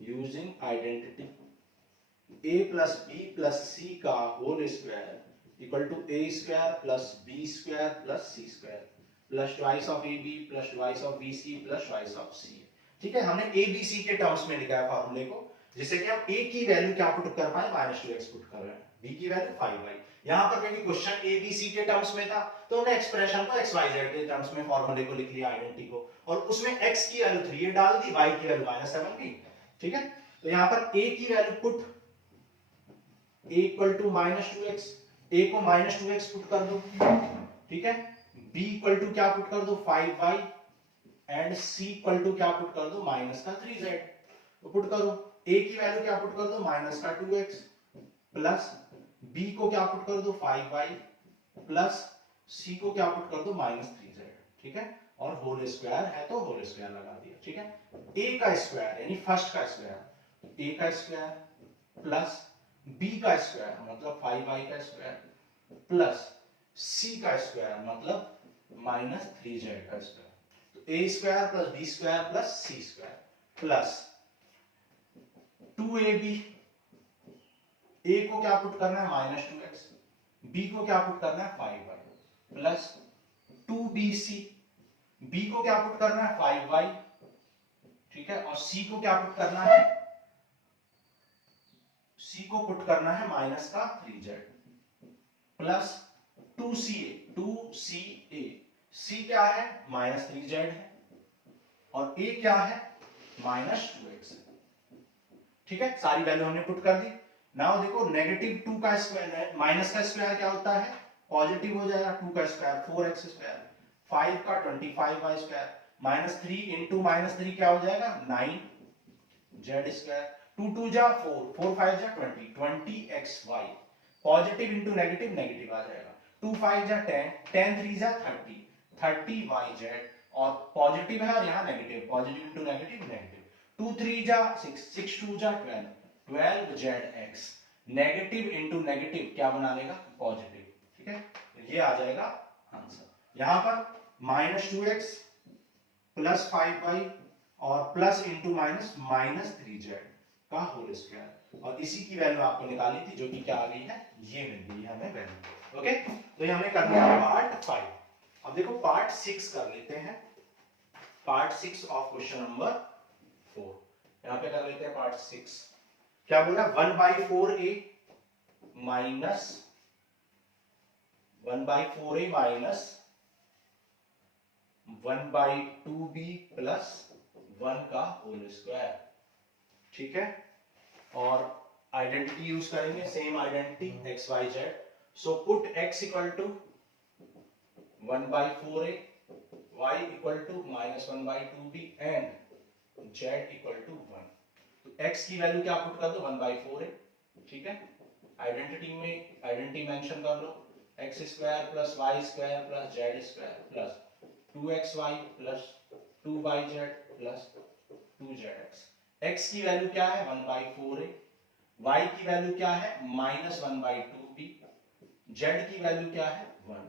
using identity a plus b plus c का whole square equal to a square plus b square plus c square plus twice of ab plus twice of bc plus twice of c, ठीक है। हमने a b c के टर्म्स में लिखा है फॉर्मूले को, जिससे कि हम a की वैल्यू क्या पुट कर पाए, -2x पुट कर रहे हैं, b की वैल्यू 5y। यहां पर क्योंकि क्वेश्चन a b c के टर्म्स में था, तो हमने एक्सप्रेशन को x y z के टर्म्स में फॉर्मूले को लिख लिया, आइडेंटिटी को, और उसमें x की वैल्यू 3a डाल दी, y की वैल्यू -7b, ठीक है। तो यहां पर a की value put a equal to -2x, a को -2x पुट कर दो, ठीक है। b इक्वल टू क्या पुट कर दो, 5y, and c equal to क्या पुट कर दो, -3z। तो पुट करो, a की वैल्यू क्या पुट कर दो, -2x, प्लस b को क्या पुट कर दो, 5y, प्लस c को क्या पुट कर दो, -3z, ठीक है। और होल स्क्वायर है तो होल स्क्वायर लगा दिया, ठीक है। a का स्क्वायर यानी फर्स्ट का स्क्वायर, a का स्क्वायर प्लस b का स्क्वायर मतलब 5y का स्क्वायर प्लस c का स्क्वायर मतलब -3z का स्क्वायर। तो a square plus b square plus c square plus 2ab, a को क्या पुट करना है, -2x, b को क्या पुट करना है, 5y, प्लस 2bc, b को क्या पुट करना है, 5y, ठीक है, और c को क्या पुट करना है, c को पुट करना है -3z, प्लस 2ca, c क्या है, -3z है, और a क्या है, -2x, ठीक है। सारी वैल्यू हमने पुट कर दी। नाउ देखो, -2 का स्क्वायर, माइनस का स्क्वायर क्या होता है, पॉजिटिव हो जाएगा, 2 का स्क्वायर 4x स्क्वायर, 5 का 25y स्क्वायर, -3 इंटू -3 क्या हो जाएगा, 9z स्क्वायर, 2 2 जा 4, 4 5 जा 20, 20xy, positive into negative negative आ जाएगा, 2 5 जा 10, 10 3 जा 30, 30yz, और पॉजिटिव है और यहाँ negative, positive into negative negative, 2 3 जा 6, 6 2 जा 12, 12zx, नेगेटिव इंटू नेगेटिव क्या बना लेगा, पॉजिटिव, ठीक है। ये आ जाएगा आंसर। यहां पर -2x प्लस 5y और प्लस इंटू माइनस -3z का होल स्क्वायर, और इसी की वैल्यू आपको निकाली थी, जो कि क्या आ गई है, ये मिल गई है हमें वैल्यू, ओके। तो ये हमने कर लिया पार्ट 5। अब देखो पार्ट 6 कर लेते हैं, पार्ट 6 ऑफ क्वेश्चन नंबर 4। यहां पे कर लेते हैं पार्ट 6। क्या बोला, 1/4a minus 1/4a minus 1/2b plus 1 का होल स्क्वायर, ठीक है। और आइडेंटिटी यूज करेंगे, same identity x y z। So put x equal to 1/4a, y equal to -1/2b and z equal to 1। तो x की वैल्यू क्या पुट कर दो, 1/4a, ठीक है। आइडेंटिटी मेंशन कर लो, x square plus y square plus z square plus 2xy plus 2yz plus 2zx। x की वैल्यू क्या है, 1/4a, y की वैल्यू क्या है, -1/2b, z की वैल्यू क्या है, 1।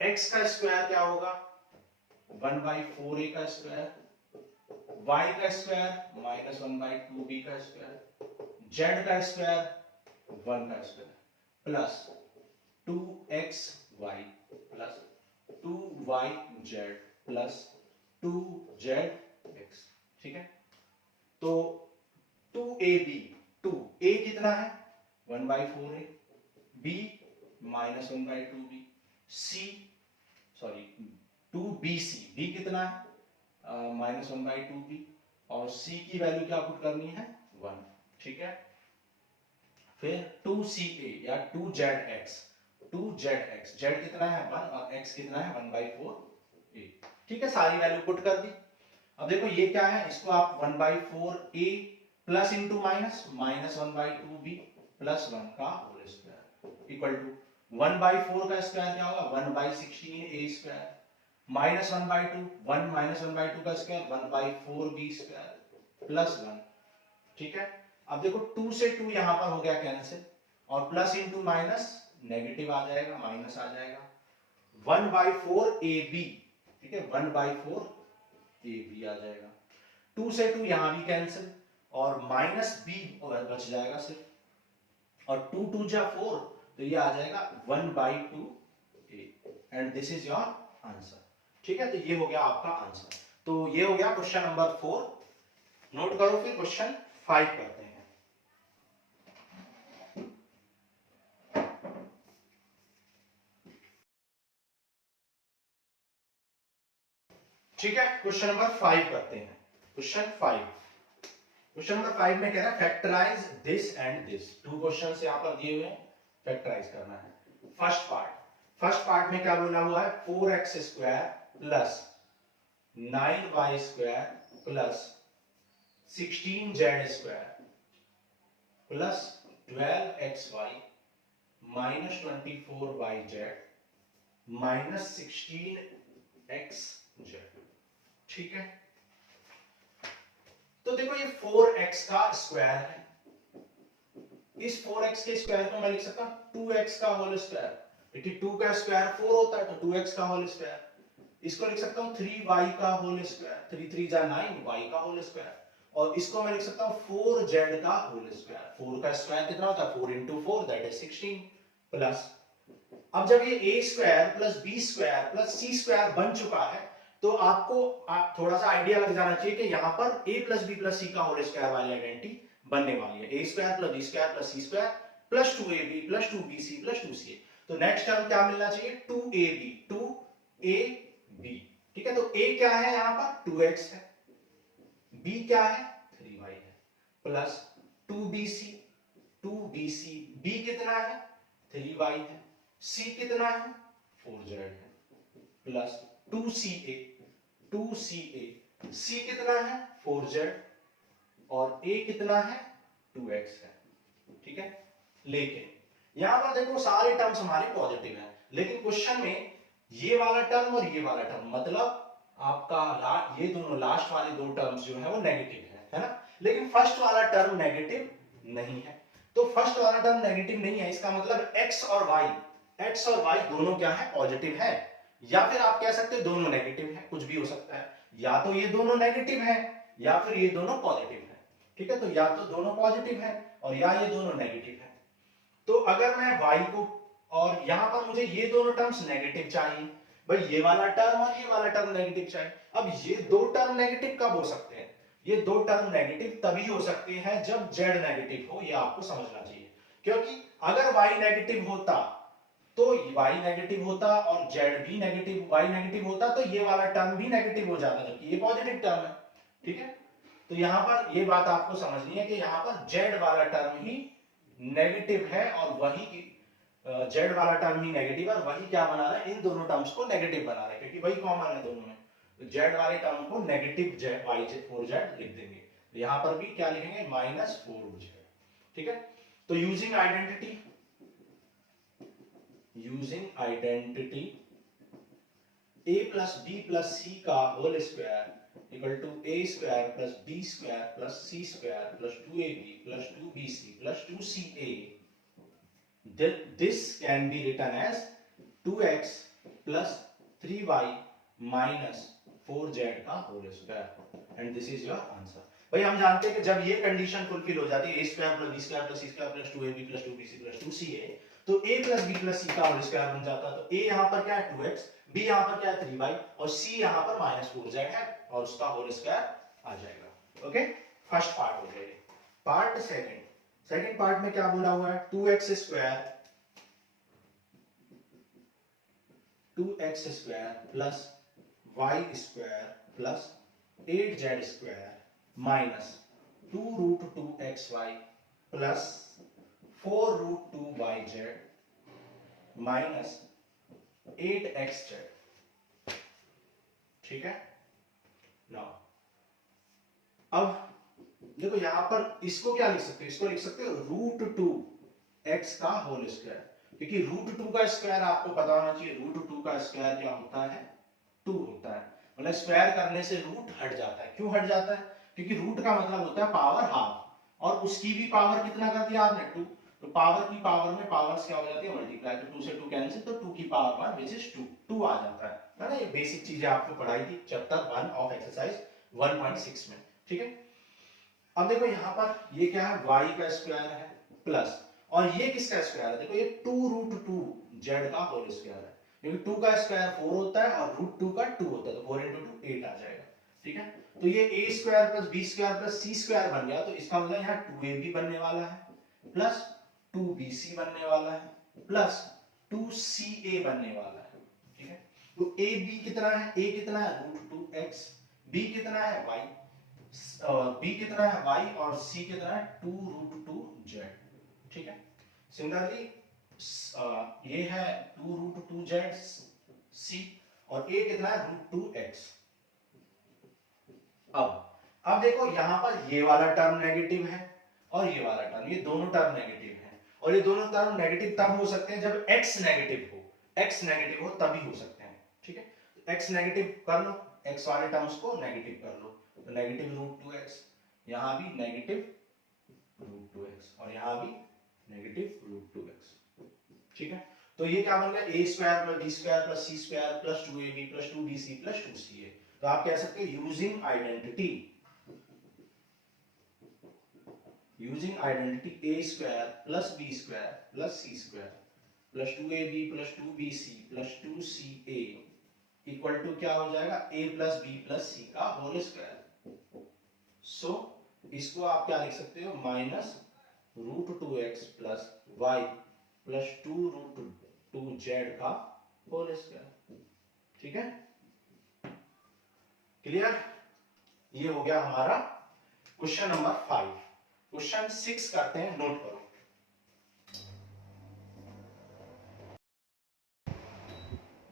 x का स्क्वायर क्या होगा, 1/4a का स्क्वायर, y का स्क्वायर -1/2b का स्क्वायर, z का स्क्वायर 1 का square plus 2xy plus 2yz plus 2zx, ठीक है। तो 2ab, 2a कितना है, 1/4a, b -1/2b, c sorry to B C, B कितना है minus one by to be, और सी की वैल्यू क्या पुट करनी है 1, ठीक है। फिर टू सी ए या two z x, two z x, z कितना है 1 और एक्स कितना है 1 बाई 4 ए, ठीक है। सारी वैल्यू पुट कर दी। अब देखो ये क्या है, इसको आप 1 by 4 a plus into minus minus 1 by 2 b plus 1 का whole square equal to 1 by 4 का स्क्वायर क्या होगा 1 by 16 a square minus 1 by 2, 1 minus 1 by 2 का square 1 by 4 b square plus 1, ठीक है। अब देखो 2 से 2 यहां पर हो गया कैंसिल, और प्लस इंटू माइनस नेगेटिव आ जाएगा, माइनस आ जाएगा 1 बाई 4 ए बी, ठीक है 1 बाई 4 ए बी आ जाएगा। 2 से 2 यहां भी कैंसिल, और माइनस बी बच जाएगा सिर्फ, और 2 2 जा 4, तो ये आ जाएगा 1 by 2 A, and this is your answer, ठीक है। तो ये हो गया आपका आंसर। तो ये हो गया क्वेश्चन नंबर 4। नोट करो, फिर क्वेश्चन 5 करते हैं। ठीक है, क्वेश्चन नंबर 5 करते हैं। क्वेश्चन 5, क्वेश्चन नंबर 5 में कह रहा है factorize this and this. Two questions यहां पर दिए हुए हैं, फैक्टराइज करना है। फर्स्ट पार्ट में क्या बोला हुआ है 4x square plus 9y square plus 16z square plus 12xy minus 24yz minus 16xz, ठीक है। तो देखो ये 4x का स्क्वायर है, इस 4x के स्क्वायर को मैं लिख सकता हूं 2x का होल स्क्वायर, क्योंकि 2 का स्क्वायर 4 होता है, तो 2x का होल स्क्वायर। इसको लिख सकता हूं 3y का होल स्क्वायर, 3 3 जा 9 y का होल स्क्वायर, और इसको मैं लिख सकता हूं 4z का होल स्क्वायर। 4 का स्क्वायर कितना होता है 4 into 4 दैट इज 16 प्लस, अब जब ये a square plus b square plus c square बन चुका है, तो आपको थोड़ा सा आइडिया लग जाना चाहिए कि यहां पर a plus b plus c का होल स्क्वायर वाली आइडेंटिटी बनने वाली है। a square plus b square plus c square plus 2ab plus 2bc plus 2ca, तो नेक्स्ट टर्म क्या मिलना चाहिए 2ab, ठीक है। तो a क्या है यहां पर 2x है, b क्या है 3y है, प्लस 2bc, b कितना है 3y है, c कितना है 4z है, प्लस 2ca, c कितना है 4z और a कितना है 2x है, ठीक है। लेकिन यहां पर देखो सारे टर्म्स हमारे पॉजिटिव हैं, लेकिन क्वेश्चन में ये वाला टर्म और ये वाला टर्म, मतलब आपका ये दोनों लास्ट वाले दो टर्म्स जो है वो नेगेटिव है ना। लेकिन फर्स्ट वाला टर्म नेगेटिव नहीं है, तो फर्स्ट वाला टर्म नेगेटिव नहीं है, इसका मतलब x और y दोनों क्या है पॉजिटिव है, या फिर आप कह सकते हो दोनों नेगेटिव है, कुछ भी हो सकता है, या तो ये दोनों नेगेटिव है या फिर ये दोनों पॉजिटिव है, ठीक है। तो या तो दोनों पॉजिटिव है और या ये दोनों नेगेटिव है। तो अगर मैं y को, और यहां पर मुझे ये दोनों टर्म्स नेगेटिव चाहिए, भाई ये वाला टर्म और ये वाला टर्म नेगेटिव चाहिए। अब ये दो टर्म नेगेटिव कब हो सकते हैं, ये दो टर्म नेगेटिव तभी हो सकते हैं जब z नेगेटिव हो, ये आपको समझना चाहिए। क्योंकि अगर y नेगेटिव होता तो y नेगेटिव होता और z भी नेगेटिव, y नेगेटिव होता तो ये वाला टर्म भी नेगेटिव हो जाता, जबकि ये पॉजिटिव टर्म है, ठीक है। तो यहां पर ये बात आपको समझनी है कि यहां पर z वाला टर्म ही नेगेटिव है और वही z वाला टर्म ही नेगेटिव है, और वही क्या बना रहा है इन दोनों टर्म्स को नेगेटिव बना रहा है, क्योंकि वही कॉमन है दोनों में। तो z वाले टर्म को नेगेटिव y4z लिख देंगे, तो यहां पर भी क्या लिखेंगे -4z, ठीक है। तो using identity a plus b plus c का whole square equal to a square plus b square plus c square plus 2ab plus 2bc plus 2ca, this can be written as 2x plus 3y minus 4z का whole square, and this is your answer. भाई हम जानते हैं कि जब ये कंडीशन फुलफिल हो जाती है a square plus b square plus c square plus 2ab plus 2bc plus 2ca, तो a plus b plus c का होल स्क्वायर बन जाता है। तो a यहां पर क्या है 2x, b यहां पर क्या है 3y और c यहां पर -4z है और उसका होल स्क्वायर आ जाएगा। ओके, फर्स्ट पार्ट हो गया। पार्ट सेकंड पार्ट में क्या बोला हुआ है 2x square plus Y square plus 8z square minus 2 root 2 x y plus 4 root 2 y z minus 8 x z. ठीक है ना। अब देखो यहां पर इसको क्या लिख सकते हो, इसको लिख सकते हो रूट 2 एक्स का होल स्क्वायर, क्योंकि रूट 2 का स्क्वायर आपको पता होना चाहिए, रूट 2 का स्क्वायर क्या होता है 2 होता है, मतलब स्क्वायर करने से रूट हट जाता है। क्यों हट जाता है, क्योंकि रूट का मतलब होता है पावर हाफ, और उसकी भी पावर कितना कर दिया आपने 2, तो पावर की पावर में पावर्स क्या हो जाती है मल्टीप्लाई, तो 2 से 2 कैंसिल, तो 2 की पावर 1 विच इज 2 आ जाता है ना। ये बेसिक चीजें आपको पढ़ाई थी चैप्टर 1 ऑफ एक्सरसाइज 1.6 में। ठीक है, अब देखो यहां पर ये क्या है y का स्क्वायर है प्लस, और ये किसका स्क्वायर है, देखो ये 2 रूट 2 z का होल स्क्वायर है, क्योंकि 2 का स्क्वायर 4 होता है और रूट 2 का 2 होता है, तो 4 into 2 8 आ जाएगा। ठीक है, तो ये a square plus b square plus c square बन गया, तो इसका मतलब यहाँ 2ab बनने वाला है प्लस 2bc बनने वाला है प्लस 2ca बनने वाला है। ठीक है, तो ab कितना है, a कितना है रूट 2x, b कितना है y, b कितना है y, और c कितना है 2 रूट 2 z। ठीक है, सिमिलरली ये है 2 रूट 2 z c, और a कितना है रूट 2 x। अब देखो यहां पर ये वाला टर्म नेगेटिव है और ये वाला टर्म, ये दोनों टर्म नेगेटिव है, और ये दोनों टर्म नेगेटिव तब हो सकते हैं जब x नेगेटिव हो, x नेगेटिव हो तभी हो सकते हैं। ठीक है, तो x नेगेटिव कर लो, x वाले टर्म्स को नेगेटिव कर लो, तो नेगेटिव रूट 2x, यहां भी नेगेटिव रूट 2x, और यहां भी नेगेटिव रूट 2x। ठीक है, तो ये क्या बन गया a square plus b square plus c square plus 2ab plus 2bc plus 2ca। तो आप कह सकते हो using identity a square plus b square plus c square plus 2ab plus 2bc plus 2ca equal to क्या हो जाएगा a plus b plus c का होल स्क्वायर। सो इसको आप क्या लिख सकते हो minus root 2x plus y plus 2 root 2z का होल स्क्वायर। ठीक है, क्लियर। ये हो गया हमारा क्वेश्चन नंबर 5। क्वेश्चन 6 करते हैं, नोट करो।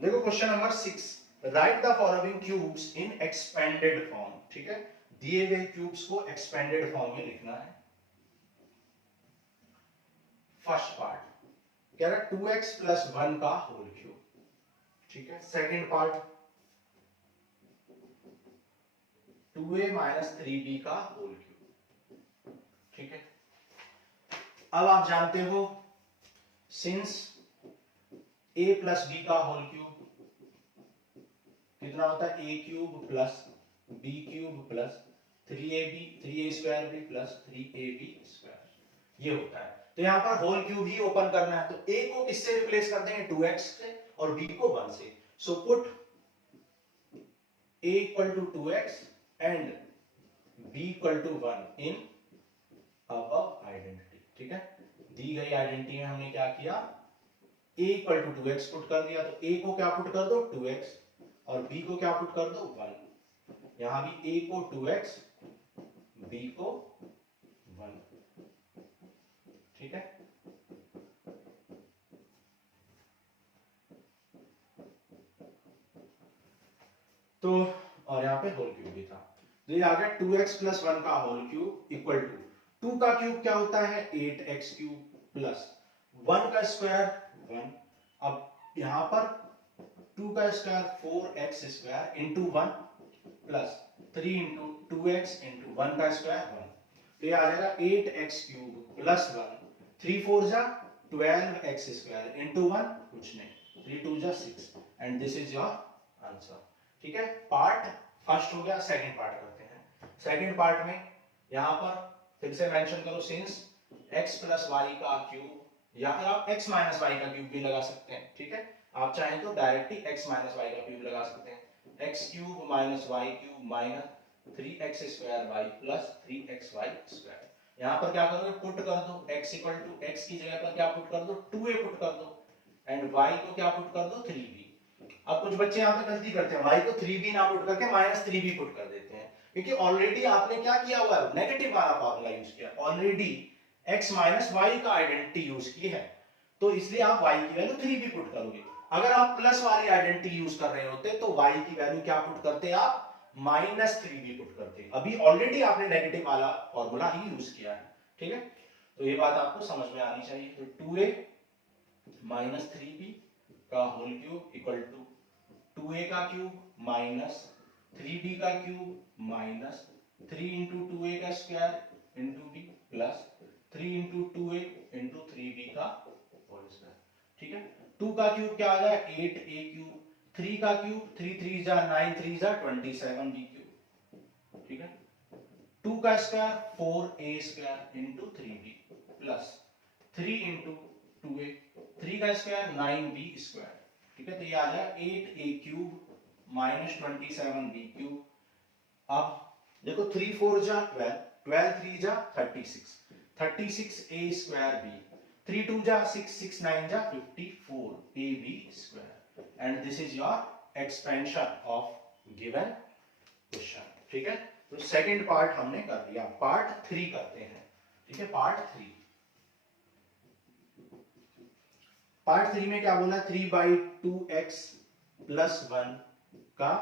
देखो question number 6, right the following cubes in expanded form. ठीक है, दिए गए क्यूब्स को एक्सपेंडेड फॉर्म में लिखना है। फर्स्ट पार्ट कह रहा है 2x प्लस 1 का होल क्यूब। ठीक है, second part 2a minus 3b का होल क्यूब। ठीक है, अब आप जानते हो सिंस a प्लस b का होल क्यूब कितना होता है a cube plus b cube plus 3a square b plus 3ab square, ये होता है। तो यहां पर होल क्यूब ही ओपन करना है, तो a को किससे रिप्लेस कर देंगे 2x से, और b को 1 से। So put a equal to 2x and b equal to 1 in above identity. ठीक है, दी गई आइडेंटिटी में हमने क्या किया, a equal to 2x put कर दिया, तो a को क्या पुट कर दो 2x, और b को क्या पुट कर दो 1। यहां भी a को 2x, b को 1। ठीक है, तो और यहाँ पे होल क्यूब भी था, तो ये आ गया 2x प्लस 1 का होल क्यूब इक्वल टू 2 का क्यूब क्या होता है 8x क्यूब प्लस 1 का स्क्वायर 1। अब यहाँ पर 2 का square 4x square into 1 plus 3 into 2x into 1 का स्क्वायर 1, तो ये आ जाएगा 8x क्यूब प्लस 1, 3 4 जा 12x स्क्वायर इंटू 1 कुछ नहीं, 3 2 जा 6, and this is your answer. ठीक है, पार्ट फर्स्ट हो गया, सेकंड पार्ट करते हैं। सेकंड पार्ट में यहां पर फिर से मेंशन करो सिंस x प्लस वाई का क्यूब, या फिर आप x माइनस वाई का क्यूब भी लगा सकते हैं। ठीक है, आप चाहें तो डायरेक्टली x माइनस वाई का क्यूब लगा सकते हैं, x cube minus y cube minus 3x square y plus 3xy square. यहां पर क्या करोगे पुट कर दो, x इक्वल टू x की जगह पर क्या पुट कर दो 2a पुट कर दो, एंड y को क्या पुट कर दो 3b। अब कुछ बच्चे यहाँ पे गलती करते हैं, y को 3b ना पुट करके -3b पुट कर देते हैं, क्योंकि ऑलरेडी आपने क्या किया हुआ है, नेगेटिव वाला फॉर्मूला यूज किया, ऑलरेडी x माइनस वाई का आइडेंटिटी यूज की है, तो इसलिए आप y की वैल्यू 3b पुट करोगे। अगर आप प्लस वाली आइडेंटिटी यूज कर रहे होते तो y की वैल्यू क्या पुट करते आप, -3b पुट करते। अभी ऑलरेडी आपने नेगेटिव वाला फॉर्मूला ही यूज किया है, ठीक है। तो ये बात आपको समझ में आनी चाहिए। तो 2a माइनस 3b का whole cube equal to 2a का क्यूब माइनस 3b का क्यूब माइनस 3 इंटू 2a का square into b plus 3 into 2a into 3b का होल स्क्वायर, ठीक है। 2 का क्यूब क्या आ गया 8a क्यूब, 3 का क्यूब 3 3 जा 9 3 जा 27b क्यूब, ठीक है। 2 का square 4a square into 3b plus 3 into 2a, 3 का स्क्वायर 9b स्क्वायर, ठीक है। तो ये आ जाएगा 8a cube minus 27b cube. अब देखो 3 4 जा 12, 12 3 जा 36, 36a स्क्वायर b, 3 2 जा 6, 6 9 जा 54ab square, and this is your expansion of given question, ठीक है। तो सेकंड पार्ट हमने कर दिया, पार्ट 3 करते हैं, ठीक है। पार्ट 3 में क्या बोला, 3/2x प्लस 1 का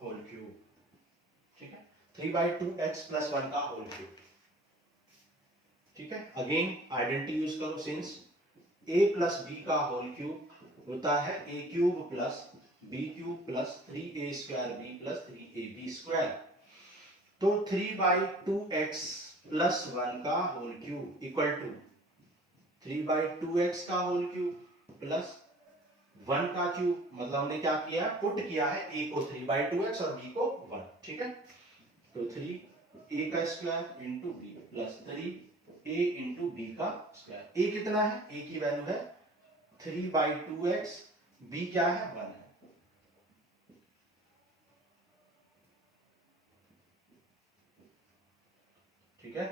होल क्यूब, ठीक है। 3/2x प्लस 1 का होल क्यूब, ठीक है। अगेन आइडेंटिटी यूज करो, सिंस a प्लस b का होल क्यूब होता है a cube plus b cube plus 3a square b plus 3ab square. तो 3/2x प्लस 1 का whole cube equal to 3/2x का होल क्यूब प्लस 1 का क्यूब, मतलब हमने क्या किया, पुट किया है a को 3/2x और b को 1, ठीक है। तो 3a का square into b plus 3a into b का स्क्वायर। a कितना है, a की वैल्यू है 3/2x, b क्या है 1 है, ठीक है।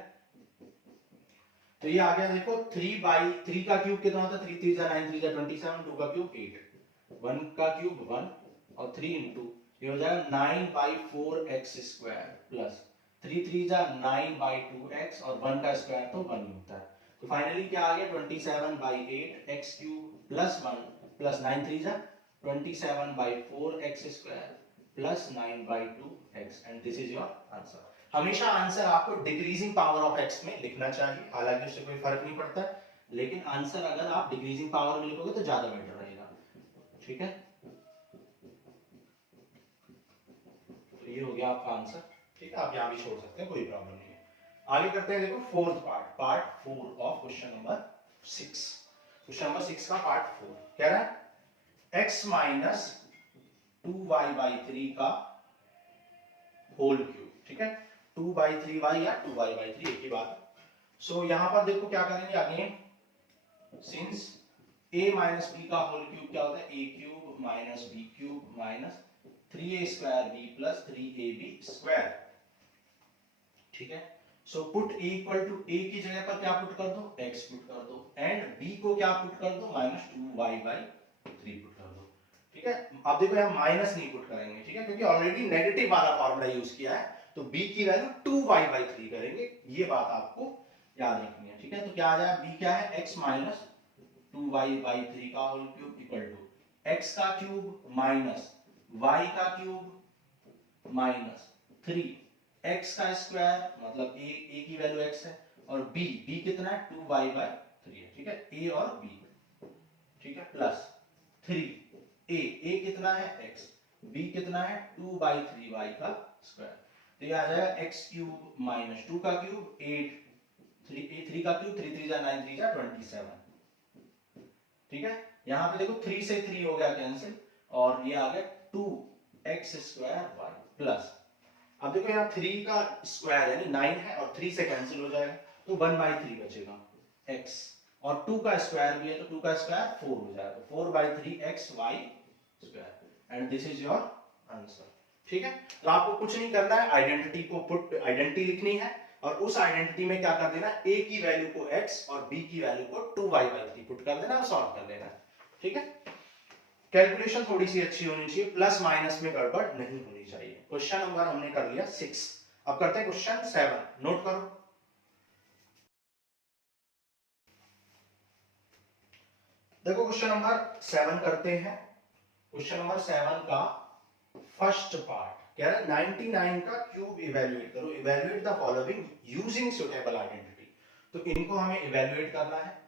तो ये आ गया, देखो 3/3 का क्यूब कितना होता है, 3 3 जा 9 3 जा 27, 2 का क्यूब 8, 1 का क्यूब 1 और 3 इंटू ये हो जाएगा 9/4x स्क्वायर प्लस 3 3 जा 9/2x और 1 का स्क्वायर तो 1 ही होता है। तो फाइनली क्या आ गया 27/8 x क्यूब प्लस 1 प्लस 9 3 जा 27/4x square plus 9/2x, and this is your answer. हमेशा आंसर आपको डिक्रीजिंग पावर ऑफ x में लिखना चाहिए, हालांकि उससे कोई फर्क नहीं पड़ता, लेकिन आंसर अगर आप डिक्रीजिंग पावर में लिखोगे तो ज्यादा बेटर रहेगा, ठीक है। तो ये हो गया आपका आंसर, ठीक है। आप यहां भी छोड़ सकते हैं, कोई प्रॉब्लम नहीं है। आगे करते हैं, देखो fourth part, part 4 of question number 6। Question number 6 का पार्ट 4 कह रहा है x माइनस 2y/3 का होल क्यूब, ठीक है। 2/3y या 2y/3 एक ही बात है। सो यहां पर देखो क्या करेंगे, again since a minus b का होल क्यूब क्या होता है, a cube minus b cube minus 3a square b plus 3ab square, ठीक है। So put a equal to a की जगह पर क्या पुट कर दो, x पुट कर दो, एंड b को क्या पुट कर दो, -2y/3 पुट कर दो, ठीक है। अब देखो यहां माइनस नहीं पुट करेंगे, ठीक है, क्योंकि ऑलरेडी नेगेटिव वाला फॉर्मूला यूज किया है, तो b की वैल्यू 2y/3 करेंगे, ये बात आपको याद रखनी है, ठीक है। तो क्या आ जाएगा, b क्या है, x माइनस 2y/3 का whole cube equal to x का क्यूब माइनस y का क्यूब माइनस 3x का स्क्वायर, मतलब a की वैल्यू x है, और b कितना है 2y/3 है, ठीक है, a और b, ठीक है, प्लस 3a कितना है x, b कितना है 2/3y का स्क्वायर। तो ये आ जाएगा x क्यूब माइनस 2 का क्यूब 8, 3 का क्यूब 3 3 जा 9 3 जा 27, ठीक है। यहां पे देखो 3 से 3 हो गया कैंसिल, और ये आ गया 2x स्क्वायर y प्लस, अब देखो यहाँ 3 का स्क्वायर यानी 9 है और 3 से कैंसिल हो जाएगा, तो 1/3 बचेगा x, और 2 का स्क्वायर भी है तो 2 का स्क्वायर 4 हो जाएगा, 4/3x y square, and this is your answer, ठीक है। तो आपको कुछ नहीं करना है, आइडेंटिटी को पुट, आइडेंटिटी लिखनी है, और उस आइडेंटिटी में क्या कर देना, a की वैल्यू को x और b की वैल्यू को 2y/3 पुट कर देना और सॉल्व कर लेना, ठीक है। कैलकुलेशन थोड़ी सी अच्छी होनी चाहिए, प्लस माइनस में गड़बड़ नहीं होनी चाहिए। क्वेश्चन नंबर हमने कर लिया 6। अब करते हैं क्वेश्चन 7, नोट करो। देखो क्वेश्चन नंबर 7 करते हैं। क्वेश्चन नंबर 7 का फर्स्ट पार्ट कह रहा है 99 का क्यूब इवेल्युएट करो, evaluate the following using suitable identity. तो इनको हमें इवेल्युएट करना है,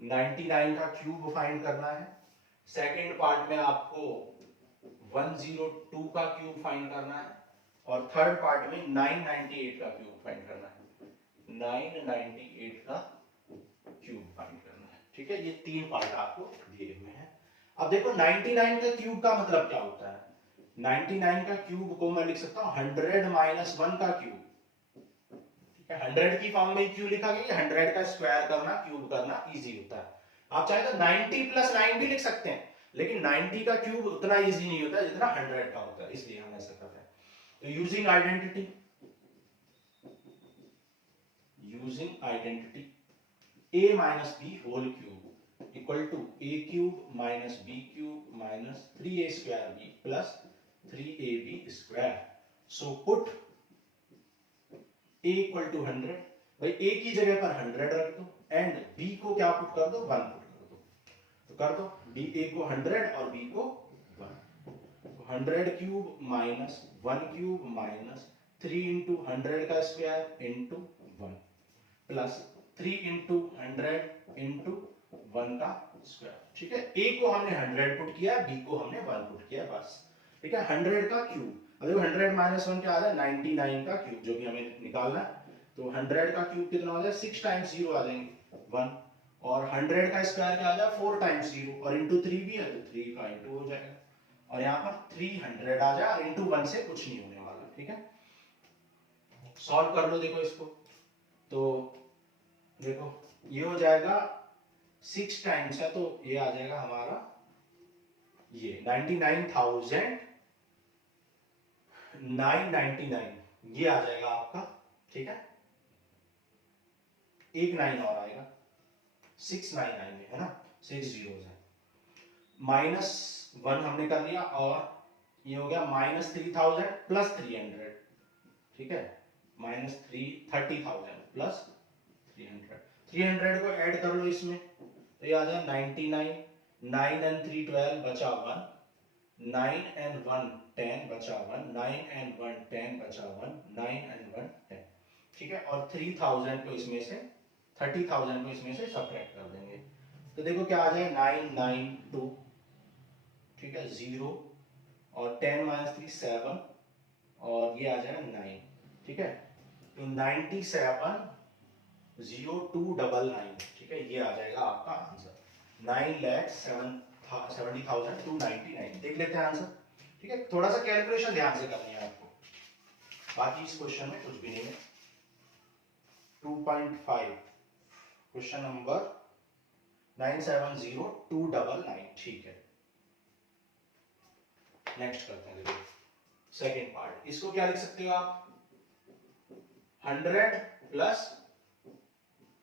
99 का क्यूब फाइंड करना है। सेकंड पार्ट में आपको 102 का क्यूब फाइंड करना है, और थर्ड पार्ट में 998 का क्यूब फाइंड करना है, 998 का क्यूब फाइंड करना है। ठीक है, ये तीन पार्ट आपको दिए हुए हैं। अब देखो 99 का क्यूब का मतलब क्या होता है। 99 का क्यूब को मैं लिख सकता हूं 100 माइनस 1 का क्यूब। ठीक है, 100 की फॉर्म में क्यों लिखा गया, 100 का स्क्वायर करना, क्यूब करना इजी होता है। आप चाहे तो 90 प्लस 9 भी लिख सकते हैं, लेकिन 90 का क्यूब उतना इजी नहीं होता जितना 100 का होता है, इसलिए हम ऐसा कर रहे हैं। तो using identity, a minus b whole cube equal to a cube minus b cube minus 3a square b plus 3ab square. So put a equal to 100, भाई a की जगह पर 100 रख दो, एंड b को क्या पुट कर दो, 1 पुट कर दो। तो कर दो, a को 100 और b को 1। 100 cube minus 1 cube minus 3 into 100 का square into 1 plus 3 into 100 into 1 का स्क्वायर। ठीक है, a को हमने 100 पुट किया, b को हमने 1 पुट किया, बस। ठीक है, 100 का क्यूब, अब देखो 100 माइनस 1 क्या आ जाए, 99 का क्यूब, जो कि हमें निकालना है। तो 100 का क्यूब कितना हो जाए, 6 टाइम्स 0 आ जाएंगे 1, और 100 का स्क्वायर क्या आ जाए, 4 टाइम्स 0, और इंटू 3 भी है तो 3 का इंटू हो जाएगा, और यहाँ पर 300 आ जाए, और इंटू 1 से कुछ नहीं होने वाला। ठीक है, सॉल्व कर लो, देखो इसको। तो देखो ये हो जाएगा 6 टाइम्स है, तो ये आ जाएगा हमारा ये 99,999, ये आ जाएगा आपका। ठीक है, एक 9 और आएगा 699 में, है ना, 6 जीरोस है। माइनस 1 हमने कर लिया, और ये हो गया माइनस 3000 प्लस 300। ठीक है, माइनस 30,000 प्लस 300, 300 को ऐड कर लो इसमें, तो ये आ जाए 99, 9 एंड 3 12 बचा 1, 9 एंड 1 10 बचा 1, 9 एंड 1 10 बचा 1, 9 एंड 1 10। ठीक है, और 3000 को इसमें से 30,000 को इसमें से सब्ट्रैक्ट कर देंगे, तो देखो क्या आ जाए 992। ठीक है, 0, और 10 माइनस 3 7, और ये आ जाएगा 9। ठीक है, तो 97,0299। ठीक है, ये आ जाएगा आपका आंसर, 9,70,299। देख लेते हैं आंसर। ठीक है, थोड़ा सा कैलकुलेशन ध्यान से करनी है आपको, बाकी इस क्वेश्चन में कुछ भी नहीं है। 2.5 क्वेश्चन नंबर 970,299। ठीक है, नेक्स्ट करते हैं। देखो सेकेंड पार्ट, इसको क्या लिख सकते हो आप, 100 प्लस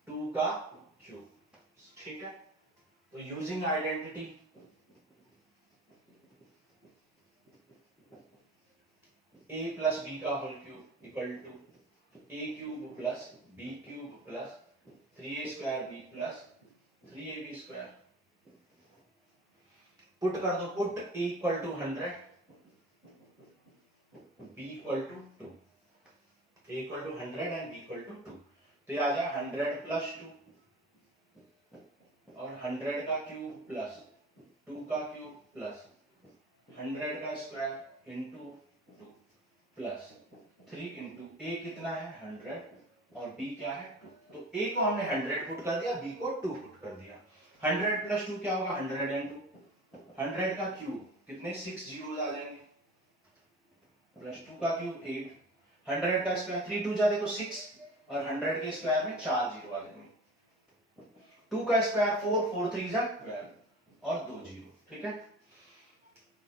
2 का क्यूब। ठीक है, तो using identity, a plus b का whole cube equal to a cube plus b cube plus 3a square b plus 3ab square. Put कर दो, put a equal to 100, b equal to 2, a equal to 100 and b equal to 2, तो ये आ जाए 100 प्लस 2, और 100 का क्यूब प्लस 2 का क्यूब प्लस 100 का square into 2 plus 3 into a कितना है 100, और b क्या है 2। तो a को हमने 100 पुट कर दिया, b को 2 पुट कर दिया। 100 प्लस 2 क्या होगा, 102, 100 का क्यूब कितने 6 जीरो आ जाएंगे, प्लस 2 का क्यूब 8, 100 का स्क्वायर 3 2 जा देखो 6, और 100 के स्क्वायर में 4 जीरो आ जाएंगे, 2 का स्क्वायर 4, 4 3 जा 12, और 2 जीरो। ठीक है,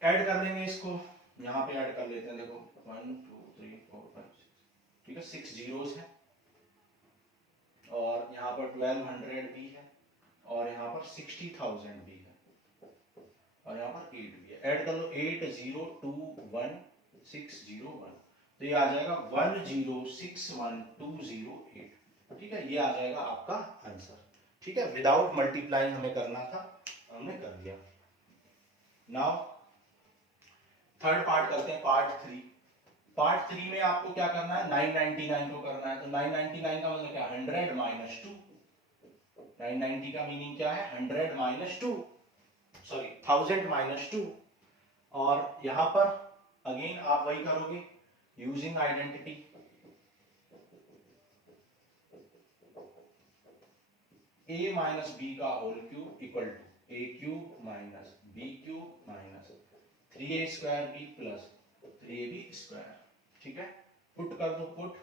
ऐड कर लेंगे इसको, यहाँ पे ऐड कर लेते हैं, देखो 1 2 3 4 5 6। ठीक है, 6 जीरोस है, और यहाँ पर 1200 भी है, और यहाँ पर 60,000 भी है, और यहाँ पर 8 भी है। ऐड कर लो 8021601, तो ये आ जाएगा 1061208। ठीक है, ये आ जाएगा आपका आंसर। ठीक है, विदाउट मल्टीप्लाइंग हमें करना था, हमने कर दिया। नाउ थर्ड पार्ट करते हैं, पार्ट 3। पार्ट 3 में आपको क्या करना है, 999 को करना है। तो 999 का मतलब क्या, 100 माइनस 2। 990 का मीनिंग क्या है, 100 माइनस 2, सॉरी 1000 माइनस 2। और यहां पर अगेन आप वही करोगे, using identity. a minus b का whole cube equal to a cube minus b cube minus 3a square b plus 3ab square. ठीक है, पुट कर दो, put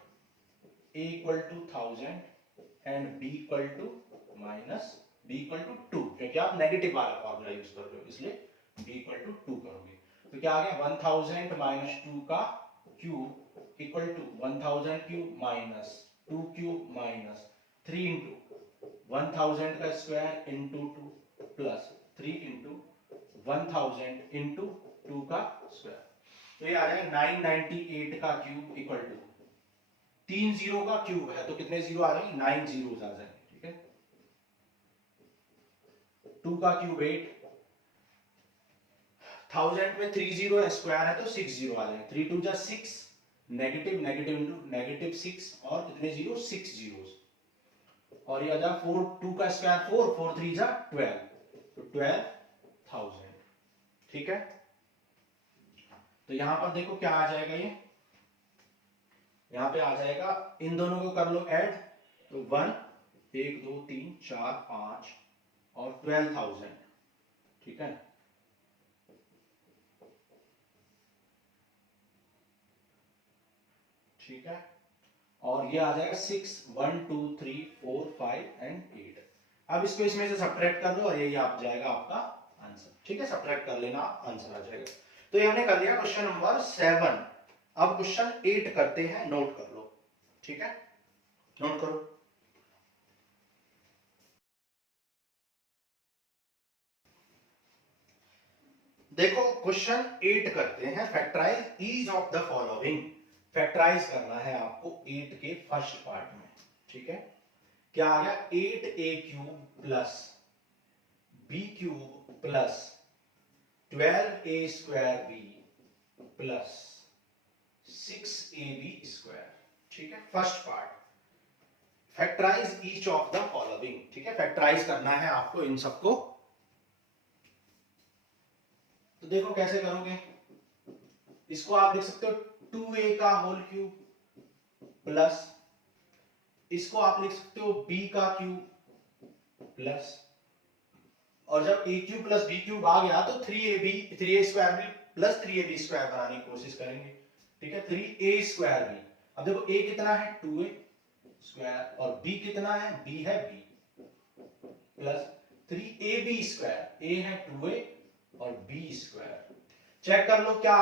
a equal to 1000 and b equal to minus b equal to 2, क्योंकि आप नेगेटिव वाला फॉर्मूला यूज कर रहे हो, इसलिए b इक्वल टू 2 करोगे। तो क्या आ गया, 1000 माइनस 2 का cube equal to 1000 cube minus 2 cube minus 3 into 1000 का square into 2 plus 3 into 1000 into 2 का स्क्वायर। तो ये आ जाएगा 998 का क्यूब इक्वल टू 3 जीरो का क्यूब है, तो कितने जीरो आ जाएंगे, 9 जीरोस आ जाएंगे। ठीक है, 2 का क्यूब 8, 1000 में 3 जीरो है, स्क्वायर है तो 6 जीरो आ जाएंगे। 3 2 जा 6, नेगेटिव नेगेटिव इंटू नेगेटिव 6, और कितने जीरो, 6 जीरोस। और ये आ जा 4, 2 का स्क्वायर 4, 4 3 जा 12, तो 12,000। ठीक है, तो यहां पर देखो क्या आ जाएगा, ये यहां पे आ जाएगा, इन दोनों को कर लो ऐड, तो 1 1 2 3 4 5 और 12,000। ठीक है, ठीक है, और ये आ जाएगा 6 1 2 3 4 5 एंड 8। अब इसको इसमें से सब्ट्रैक्ट कर दो और यही आप जाएगा आपका आंसर। ठीक है, सब्ट्रैक्ट कर लेना, आंसर आ जाएगा। तो ये हमने कर लिया क्वेश्चन नंबर 7। अब क्वेश्चन 8 करते हैं, नोट कर लो। ठीक है, नोट करो। देखो क्वेश्चन 8 करते हैं, factorize each of the following. Factorize करना है आपको 8 के फर्स्ट पार्ट में। ठीक है, क्या आ गया, 8a cube plus b cube plus 12a square b plus 6ab square. ठीक है, first part, factorize each of the following. ठीक है, फैक्टराइज करना है आपको इन सबको। तो देखो कैसे करोगे, इसको आप लिख सकते हो 2a का होल क्यूब प्लस, इसको आप लिख सकते हो b का क्यूब प्लस, और जब a cube plus b cube आ गया तो 3a square b plus 3ab square बनाने की कोशिश करेंगे। ठीक है, 3a स्क्वायर b। अब देखो a कितना है, 2a स्क्वायर, और b कितना है, b है b plus 3ab square, a है 2a और b स्क्वायर। चेक कर लो, क्या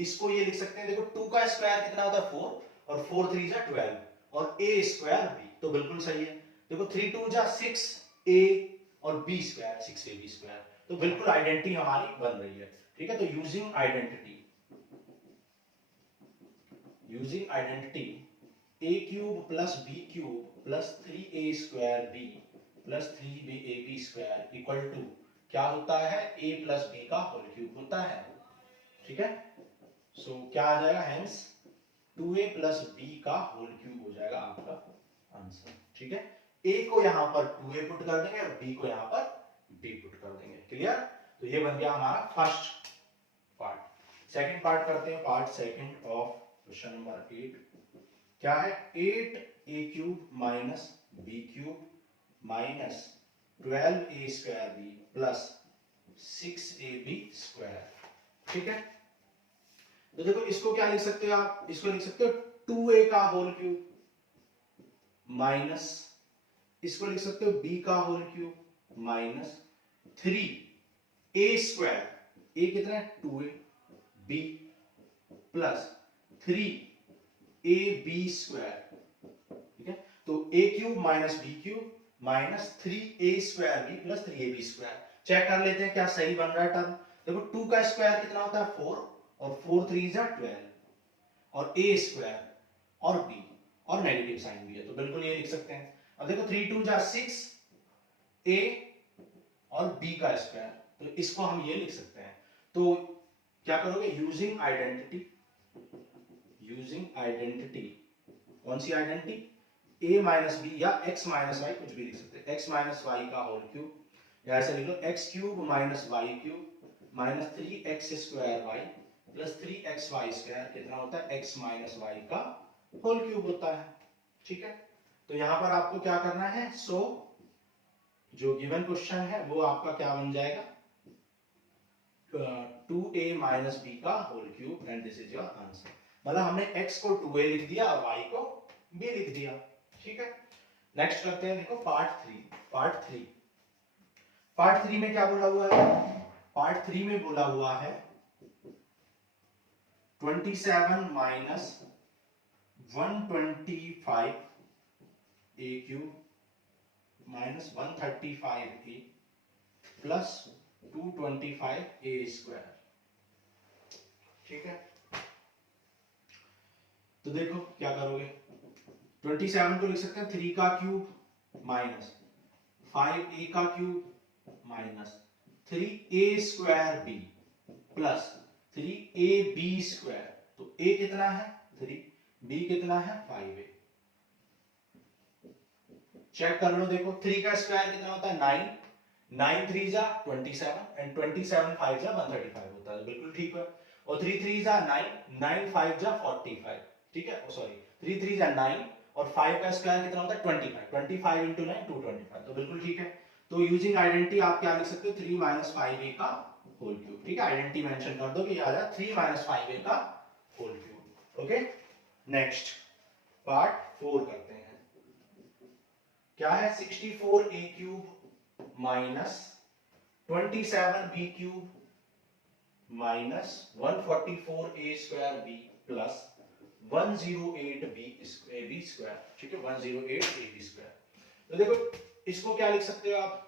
इसको ये लिख सकते हैं, देखो 2 का स्क्वायर कितना होता है, 4, और 4 3 जा 12, और a स्क्वायर b, तो बिल्कुल सही है। देखो 3 2 जा 6 a और b स्क्वायर 6ab स्क्वायर, तो बिल्कुल आइडेंटिटी हमारी बन रही है। ठीक है, तो using identity a cube plus b cube plus 3a square b plus 3ab square equal to क्या होता है, a प्लस b का होल क्यूब होता है। ठीक है, सो क्या आ जाएगा, हेंस 2a प्लस b का होल क्यूब हो जाएगा आपका आंसर। ठीक है, a को यहां पर 2a पुट कर देंगे और b को यहां पर b पुट कर देंगे। क्लियर, तो ये बन गया हमारा फर्स्ट पार्ट। सेकंड पार्ट करते हैं, part second of question number 8। क्या है, 8a cube minus b cube minus 12a square b plus 6ab square. ठीक है, तो देखो इसको क्या लिख सकते हो आप, इसको लिख सकते हो 2a का होल क्यूब माइनस, इसको लिख सकते हो b का whole cube minus 3a square, a कितना है 2a, b plus 3ab square. ठीक है, तो a cube minus b cube minus 3a square b plus 3ab square. Check कर लेते हैं क्या सही बन रहा है टर्म। देखो 2 का स्क्वायर कितना होता है 4, और 4 3 जा 12, और a स्क्वायर और b, और नेगेटिव साइन भी है तो बिल्कुल ये लिख सकते हैं। अब देखो 3 2 जा 6 a और b का स्क्वायर, तो इसको हम ये लिख सकते हैं। तो क्या करोगे, यूजिंग आइडेंटिटी, कौन सी आइडेंटिटी, a माइनस बी या x माइनस वाई, कुछ भी लिख सकते हैं, x माइनस वाई का होल क्यूब, या ऐसे लिख लो x cube minus y cube minus 3x square y plus 3x y square कितना होता है, x माइनस वाई का होल क्यूब होता है। ठीक है, तो यहां पर आपको क्या करना है, सो जो गिवन क्वेश्चन है वो आपका क्या बन जाएगा, 2a माइनस बी का whole cube, and this is your answer. मतलब हमने x को 2a लिख दिया और y को b लिख दिया। ठीक है, नेक्स्ट करते हैं, देखो पार्ट थ्री में क्या बोला हुआ है, पार्ट थ्री में बोला हुआ है 27 minus 125 a cube minus 135 a plus 225 a square. ठीक है, तो देखो क्या करोगे, 27 को लिख सकते हैं 3 का क्यूब माइनस 5a का cube minus 3a square b plus 3ab square. तो a कितना है 3, b कितना है 5a। चेक कर लो, देखो 3 का स्क्वायर कितना होता है 9, 9 3 जा 27 एंड 27 5 जा 135 होता है, बिल्कुल ठीक है। और 3 3 जा 9, 9 5 जा 45, ठीक है, सॉरी 3 3 जा 9 और 5 का स्क्वायर कितना होता है 25, 25 इंटू 9 225, तो बिल्कुल ठीक है। तो यूजिंग आइडेंटिटी आप क्या लिख सकते हो, 3 माइनस 5a का होल क्यूब। ठीक है, आइडेंटिटी मेंशन कर दो कि आ जाए 3 माइनस 5a का whole cube. Okay, next part 4 करते हैं, क्या है 64a cube minus 27b cube minus 144a square b plus 108b square. ठीक है, 108ab स्क्वायर। तो देखो इसको क्या लिख सकते हो आप,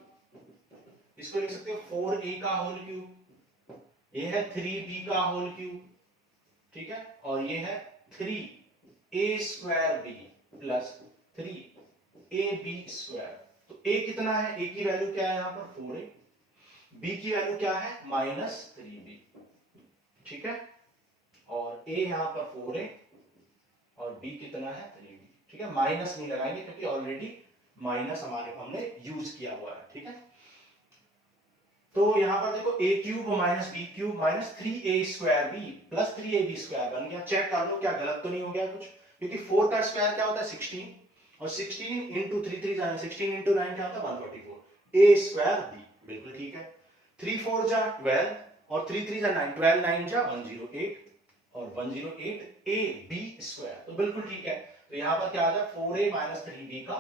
इसको लिख सकते हो 4a का होल क्यूब, ये है 3b का होल क्यूब, ठीक है, और ये है 3a square b plus 3ab square. तो a कितना है, a की वैल्यू क्या है यहाँ पर 4a, b की वैल्यू क्या है माइनस 3b। ठीक है, और a यहाँ पर 4a और b कितना है 3b। ठीक है, माइनस नहीं लगाएंगे क्योंकि ऑलरेडी माइनस हमने यूज किया हुआ है। ठीक है, तो यहां पर देखो a cube minus b cube minus 3a square b plus 3ab square बन गया। चेक कर लो क्या गलत तो नहीं हो गया कुछ, क्योंकि 4 का स्क्वायर क्या होता है 16 और 16 इंटू 3 3 जाने 16 इंटू 9 क्या होता है 144 a स्क्वायर b, बिल्कुल ठीक है। 3 4 जा 12 और 3 3 जा 9, 12 9 जा 108 और 108 a b स्क्वायर, तो बिल्कुल ठीक है। तो यहां पर क्या आ जाए 4a माइनस 3b का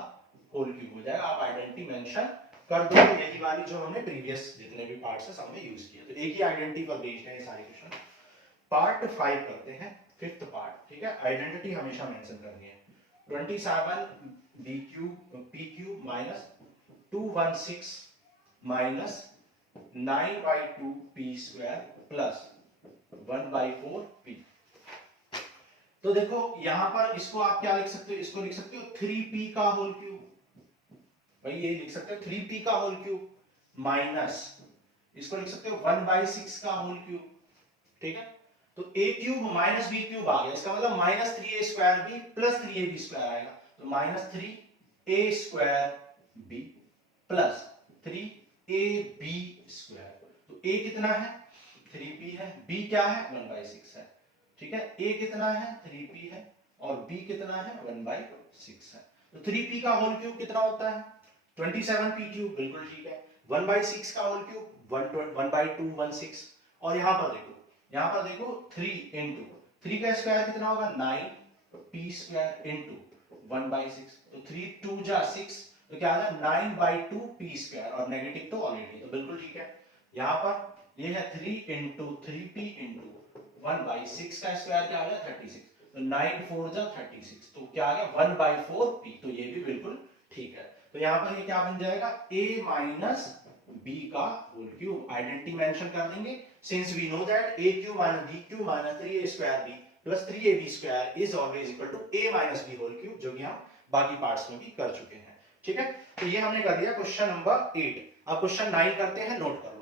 होल क्यूब हो जाएगा। आप आइडेंटिटी मेंशन कर दो, यही वाली जो हमने प्रीवियस जितने भी पार्ट्स है सब में यूज किया, तो एक ही आइडेंटिटी पर बेस्ड है ये सारे क्वेश्चन। पार्ट 5 करते हैं, फिफ्थ पार्ट। ठीक है, आइडेंटिटी हमेशा मेंशन करनी है। 27 b cube p cube minus 216 minus 9/2 p square plus 1/4 p। तो देखो यहां पर इसको आप क्या लिख सकते हो, इसको लिख सकते हो 3p का होल क्यूब, भाई ये लिख सकते हो 3p का होल क्यूब माइनस इसको लिख सकते हो 1/6 का होल क्यूब। ठीक है, तो a cube minus b cube आ गया, इसका मतलब minus 3a square b plus 3ab square आएगा, तो minus 3a square b plus 3ab square. तो a कितना है 3p है, b क्या है 1/6 है। ठीक है, a कितना है 3p है और b कितना है 1/6 है। तो 3p का होल क्यूब कितना होता है 27p क्यूब, बिल्कुल ठीक है। 1/6 का होल क्यूब 1/2 और यहां पर देखो 3 इंटू 3 का स्क्वायर कितना होगा 9p स्क्वायर इंटू 1/6, तो 3 2 जा 6, तो क्या आ जाए 9/2p स्क्वायर और नेगेटिव तो ऑलरेडी, तो बिल्कुल ठीक है। यहां पर ये है 3 इंटू 3p इंटू 1/6 का स्क्वायर क्या आ गया 36, तो 9 4 जा 36, तो क्या आ गया 1/4p, तो ये भी बिल्कुल ठीक है। तो यहां पर ये क्या बन जाएगा a माइनस b का होल क्यूब। आइडेंटिटी मेंशन कर देंगे, since we know that a cube minus b cube minus 3a square b plus 3ab square is always equal to a minus b whole cube, जो कि हम बाकी पार्ट्स में भी कर चुके हैं। ठीक है, तो ये हमने कर दिया क्वेश्चन नंबर 8। अब क्वेश्चन 9 करते हैं, नोट कर लो।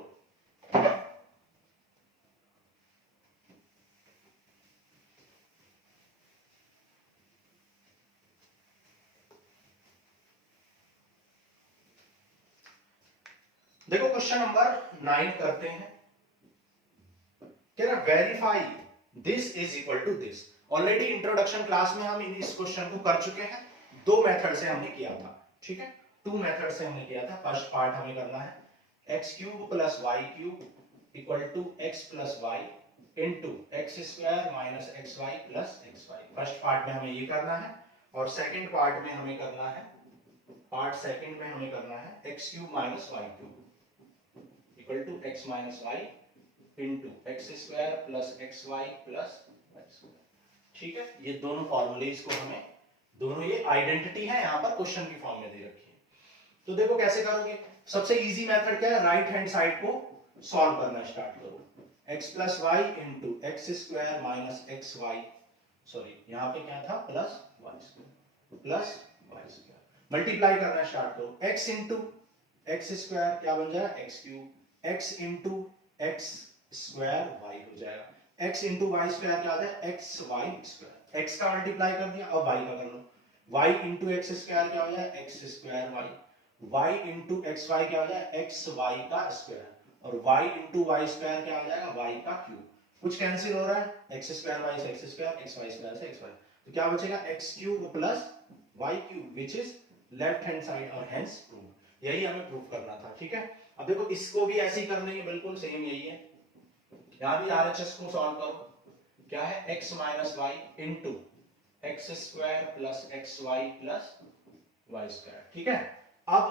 देखो क्वेश्चन नंबर 9 करते हैं, कह रहा verify this is equal to this. Already introduction class में हम इस क्वेश्चन को कर चुके हैं, दो मेथड से हमने किया था। ठीक है, टू मेथड से हमने किया था। फर्स्ट पार्ट हमें करना है x cube plus y cube equal to x plus Y into x square minus x y plus x y. First part में हमें ये करना है, और सेकंड पार्ट में हमें करना है, पार्ट सेकंड में हमें करना है x cube minus y cube equal to x minus y into x square plus x y plus Y square. ठीक है, ये दोनों फॉर्मूलेज को हमें, दोनों ये आइडेंटिटी है यहाँ पर क्वेश्चन की फॉर्म में दे रखी है। तो देखो कैसे करोगे, सबसे इजी मेथड क्या है, राइट हैंड साइड को सॉल्व करना स्टार्ट करो। x plus Y into x square minus x y, sorry यहाँ पे क्या था, plus Y square plus Y square, multiply करना स्टार्ट करो। x इंटू एक्स स्क्वायर क्या बन जाएगा, x cube, x into x square y हो जाएगा, x इंटू वाई स्क्वायर क्या आ जाएगा, एक्स वाई स्क्वायर। x का मल्टीप्लाई कर दिया, अब y का कर लो, y इंटू एक्स स्क्वायर क्या हो जाएगा, x square y, y into x y क्या हो जाएगा, एक्स वाई का स्क्वायर, और y इंटू वाई स्क्वायर क्या हो जाएगा, y का क्यूब। कुछ कैंसिल हो रहा है, एक्स स्क्वायर वाई से x square, x y square से एक्स वाई, तो क्या बचेगा, x cube plus y cube which is left hand side, और हेंस प्रूव। यही हमें प्रूव करना था। ठीक है, अब देखो इसको भी ऐसे ही कर लेंगे, बिल्कुल सेम यही है। यहां भी आरएचएस को सॉल्व करो, क्या है, x minus y into x square plus x y plus Y square. ठीक है, अब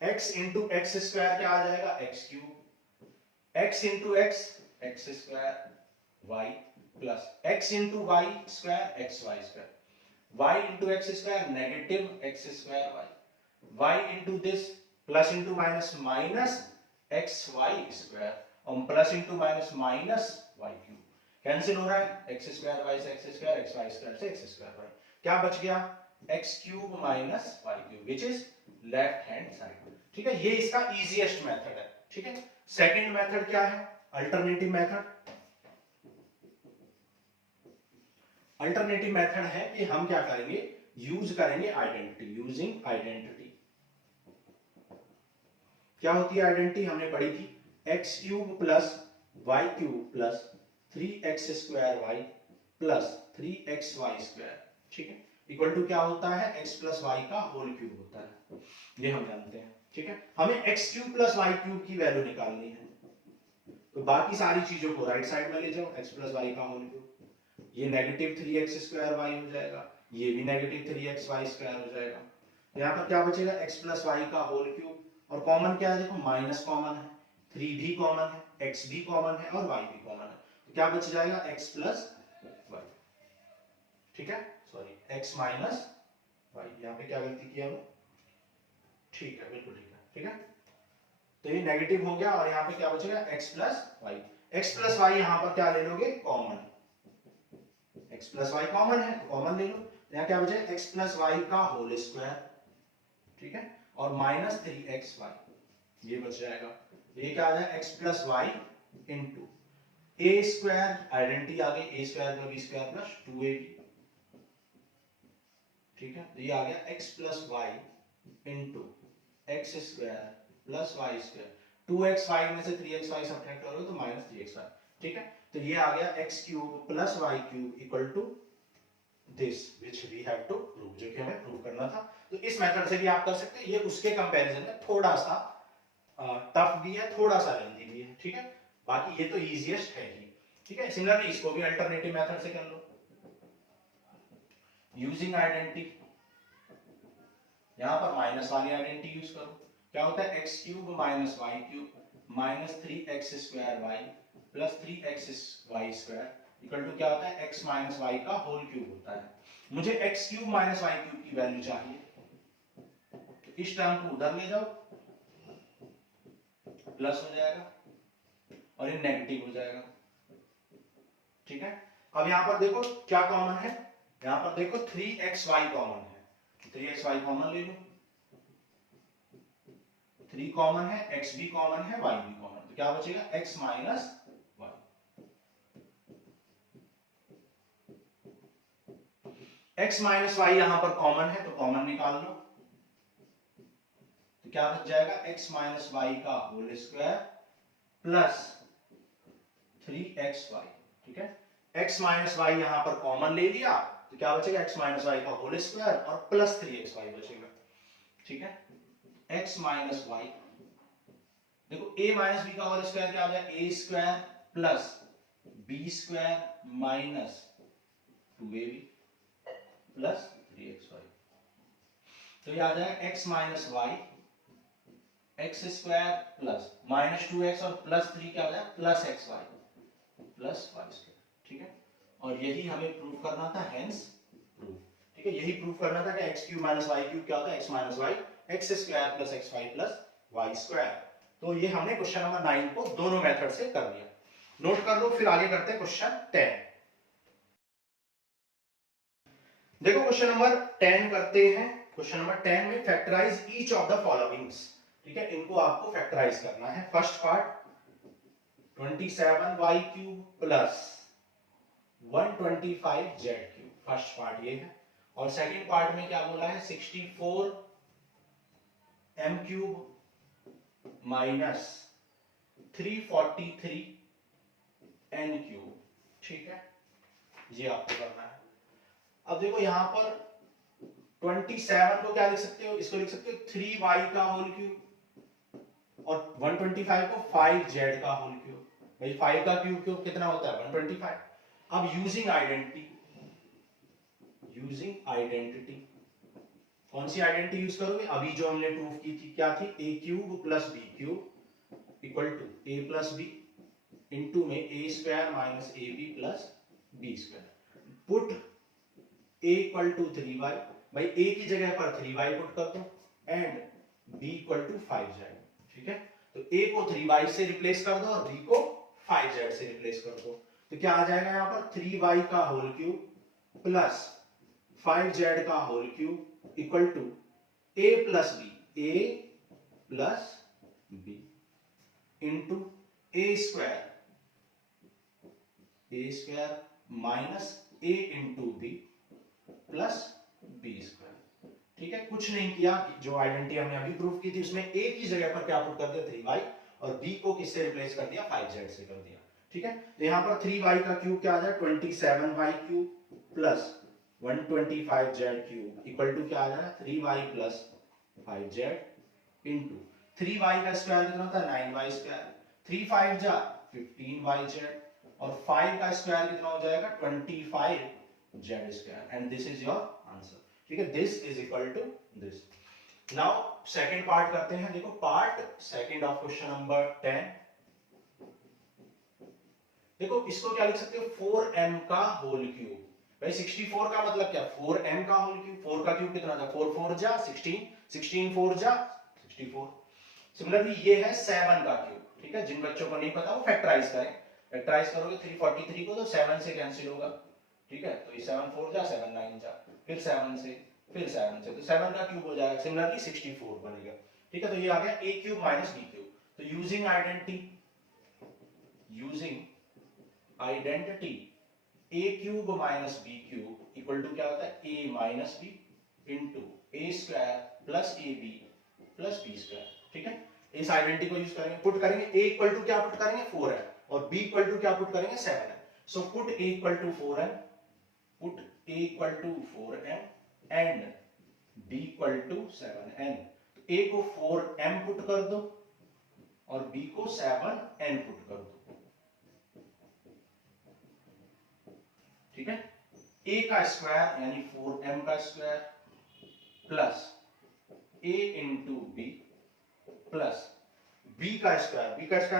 x इंटू एक्स स्क्वायर क्या आ जाएगा, x cube, x into x x square y plus x into y square x y square, y into x square negative x square y, y into this plus into minus minus x y square, और plus into minus minus y cube. Cancel हो रहा है, एक्स स्क्वायर वाई से x square, x y square से एक्स स्क्वायर वाई, क्या बच गया, x cube minus y cube which is left hand side. ठीक है, ये इसका इजीएस्ट मेथड है। ठीक है, सेकंड मेथड क्या है, अल्टरनेटिव मेथड। अल्टरनेटिव मेथड है कि हम क्या करेंगे, यूज करेंगे आइडेंटिटी, यूजिंग आइडेंटिटी। क्या होती है आइडेंटिटी, हमने पढ़ी थी, x cube plus y cube plus 3x square y plus 3x y square. ठीक है, इक्वल टू क्या होता है, x प्लस वाई का होल क्यूब होता है, ये हम जानते हैं। ठीक है, हमें x cube plus y cube की वैल्यू निकालनी है, तो बाकी सारी चीजों को राइट साइड में ले जाओ, x प्लस वाई का होल क्यूब, ये नेगेटिव 3x स्क्वायर वाई हो जाएगा, ये भी नेगेटिव 3x वाई स्क्वायर हो जाएगा। यहाँ पर क्या बचेगा, x प्लस वाई का होल क्यूब, और कॉमन क्या है, देखो माइनस कॉमन है, 3 भी कॉमन है, x भी कॉमन है, और y भी कॉमन है, तो क्या बच जाएगा, x प्लस वाई। ठीक है, सॉरी x माइनस वाई, यहाँ पे क्या गलती किया हमने, ठीक है बिल्कुल ठीक है। ठीक है, तो ये नेगेटिव हो गया, और यहाँ पे क्या बचेगा, x plus y. x plus y यहाँ पर क्या ले लोगे, common, x plus y common है, कॉमन ले लो, तो यहाँ क्या बचेगा, x प्लस वाई का होल स्क्वायर। ठीक है, और माइनस 3x वाई, ये बच जाएगा, ये क्या आ जाएगा, x plus Y into a square, identity आ गई, a square plus b square plus 2ab। ठीक है, तो ये आ गया x plus Y into x square plus Y square, 2x y में से 3x वाई सब्ट्रैक्ट करोगे तो माइनस 3x वाई। ठीक है, तो ये आ गया x cube plus y cube equal to this which we have to prove, जो कि हमें प्रूव करना था। तो इस मेथड से भी आप कर सकते हैं, ये उसके कंपैरिजन में थोड़ा सा टफ भी है, थोड़ा सा लेंथी भी है। ठीक है, बाकी ये तो इजीएस्ट है ही। ठीक है, सिमिलरली इसको भी अल्टरनेटिव मेथड से कर लो, यूजिंग आइडेंटिटी। यहां पर माइनस वाली आइडेंटिटी यूज करो, क्या होता है, x cube minus y cube minus 3x square y plus 3x y square equal to क्या होता है, x माइनस वाई का होल क्यूब होता है। मुझे x cube minus y cube की वैल्यू चाहिए, तो इस टर्म को उधर ले जाओ, प्लस हो जाएगा और ये नेगेटिव हो जाएगा। ठीक है, अब यहां पर देखो क्या कॉमन है, यहां पर देखो 3xy कॉमन है, 3xy कॉमन ले लो, 3 कॉमन है, x भी कॉमन है, y भी कॉमन, तो क्या बचेगा x minus y। x minus y यहां पर कॉमन है तो कॉमन निकाल लो, तो क्या बच जाएगा x माइनस वाई का होल स्क्वायर प्लस 3xy। ठीक है, x माइनस वाई यहां पर कॉमन ले लिया तो क्या बचेगा x माइनस वाई का होल स्क्वायर और प्लस 3xy बचेगा। ठीक है, x माइनस वाई, देखो a माइनस बी का होल स्क्वायर क्या हो जाएगा a square plus b square minus 2ab plus 3xy, तो ये आ जाएगा x minus y x square plus minus 2x और प्लस 3 क्या हो जाएगा plus xy plus Y square. ठीक है, और यही हमें प्रूव करना था, हेंस प्रूव। ठीक है, यही प्रूव करना था कि x cube minus y cube क्या होगा x minus y x square plus x y plus Y square. तो ये हमने क्वेश्चन नंबर 9 को दोनों मेथड से कर लिया, नोट कर लो। फिर आगे करते हैं क्वेश्चन 10। देखो क्वेश्चन नंबर 10 करते हैं। क्वेश्चन नंबर 10 में factorize each of the followings. ठीक है, इनको आपको फैक्टराइज करना है। First part 27y cube plus 125z cube, first part ये है। और सेकंड पार्ट में क्या बोला है 64m cube minus 343n cube. ठीक है, ये आपको करना है। अब देखो यहां पर 27 को क्या लिख सकते हो, इसको लिख सकते हो 3y का होल क्यूब और 125 को 5z का होल क्यूब। भाई 5 का क्यूब कितना होता है 125। अब यूजिंग आइडेंटिटी, कौन सी आइडेंटिटी यूज करोगे, अभी जो हमने प्रूफ की थी क्या थी, a cube plus b cube equal to a plus B into में a square minus a b plus b square. Put a equal to 3y, भाई a की जगह पर 3y पुट कर दो and b equal to 5z। ठीक है, तो a को 3y से रिप्लेस कर दो और b को 5z से रिप्लेस कर दो, तो क्या आ जाएगा यहां पर 3y का होल क्यूब प्लस 5z का whole cube equal to a plus B into a square minus a into b plus b square. ठीक है, कुछ नहीं किया, जो आइडेंटिटी हमने अभी प्रूफ की थी उसमें a की जगह पर क्या पुट कर दिया 3y और b को किससे रिप्लेस कर दिया 5z से कर दिया। ठीक है, तो यहां पर 3y का क्यूब क्या आ जाए 27y cube plus 125z cube equal to क्या आ जाएगा 3y plus 5z into 3y का स्क्वायर कितना होता है 9y स्क्वायर, 3 5 जा 15yz और 5 का स्क्वायर कितना हो जाएगा 25z square and this is your answer. ठीक है, this is equal to this. Now second part करते हैं। देखो part second of question number 10। देखो इसको क्या लिख सकते हो 4m का होल क्यूब। भाई 64 का मतलब क्या 4m का होल क्यूब, 4 का क्यूब कितना था 4 4 जा 16, 16 4 जा 64। सिमिलरली ये है 7 का क्यूब। ठीक है, जिन बच्चों को नहीं पता वो फैक्टराइज करें, फैक्टराइज करोगे 343 को तो 7 से कैंसिल होगा। ठीक है, तो ये 7 4 जा 7 9 जा फिर 7 से फिर 7 से, तो 7 का क्यूब हो जाएगा, सिमिलरली 64 बनेगा। ठीक है, तो ये आ गया a cube minus b cube. तो using identity a cube minus b cube equal to क्या होता है a minus b into a square plus a b plus b square. ठीक है, इस आइडेंटिटी को यूज करेंगे, पुट करेंगे a इक्वल टू क्या पुट करेंगे 4n और b इक्वल टू क्या पुट करेंगे 7n। So put a equal to 4n, put a equal to 4n and b equal to 7n। तो a को 4m पुट कर दो और b को 7n पुट कर दो। ठीक है, a का स्क्वायर यानी 4m का square plus a into b plus b का स्क्वायर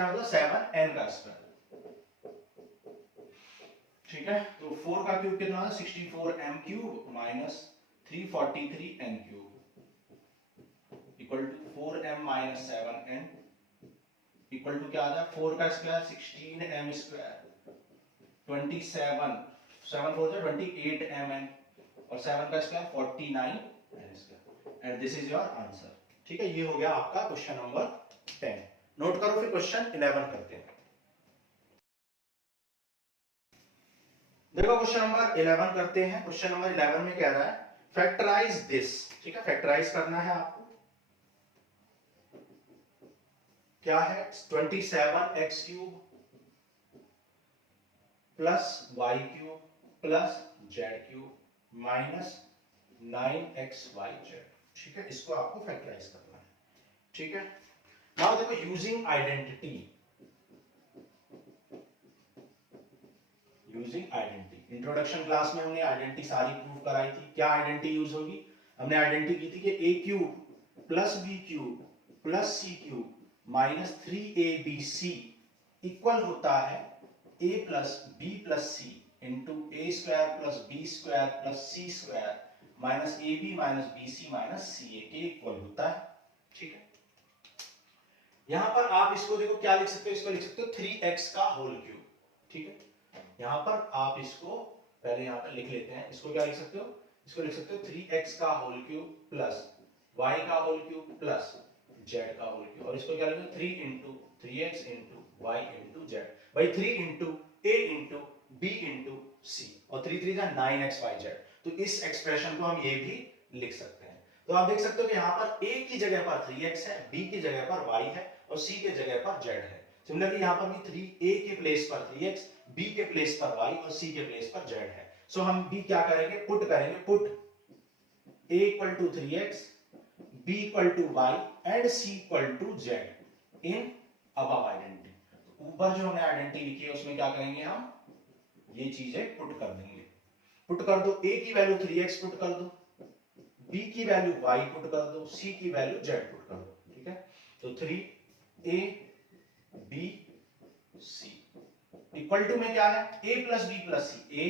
मतलब 7n का स्क्वायर। ठीक है, तो 4 का क्यूब कितना है 64m cube minus 343n cube equal to 4m minus 7n equal to क्या आ जाए 4 का स्क्वायर 16m स्क्वायर 27 7 4 जा 28mn और 7 का square 49n square and this is your answer. ठीक है, ये हो गया आपका क्वेश्चन नंबर 10। नोट करो, फिर क्वेश्चन 11 करते हैं। देखो क्वेश्चन नंबर 11 करते हैं। क्वेश्चन नंबर 11 में कह रहा है फैक्टराइज दिस। ठीक है, फैक्टराइज करना है आपको। क्या है 27x cube plus y cube plus z cube minus 9xyz। ठीक है, इसको आपको फैक्टराइज करना है। ठीक है, नाउ देखो using identity, using identity introduction class में हमने आइडेंटिटी सारी प्रूव कराई थी। क्या आइडेंटिटी यूज होगी? हमने आइडेंटिटी की थी कि a cube plus b cube plus c cube minus 3abc equal होता है a plus b plus c into a square plus b square plus c square minus a b minus b c minus c a के इक्वल होता है। ठीक है, यहां पर आप इसको देखो क्या लिख सकते हो, इसको लिख सकते हो 3x का होल क्यूब। ठीक है, यहां पर आप इसको पहले यहां पर लिख लेते हैं। इसको क्या लिख सकते हो? इसको लिख सकते हो 3x का होल क्यूब प्लस y का होल क्यूब प्लस z का होल क्यूब, और इसको क्या लिखोगे 3 into 3x into y into z। भाई 3 into a into b into c और 3 3 का 9xyz। तो इस एक्सप्रेशन को हम ये भी लिख सकते हैं। तो आप देख सकते हो कि यहाँ पर a की जगह पर 3x है, b की जगह पर y है और c के जगह पर z है। सिमिलरली यहाँ पर भी 3a के प्लेस पर 3x, b के प्लेस पर y और c के प्लेस पर z है। सो हम भी क्या करेंगे, पुट करेंगे, put a equal to 3x, b equal to y and c equal to z in above identity. ऊपर जो हमने आइडेंटिटी लिखी है उसमें क्या करेंगे, हम ये चीजें पुट कर देंगे। पुट कर दो, a की वैल्यू 3x पुट कर दो, b की वैल्यू y पुट कर दो, c की वैल्यू z पुट कर दो। ठीक है, तो 3a b c equal to में क्या है a plus b plus c, a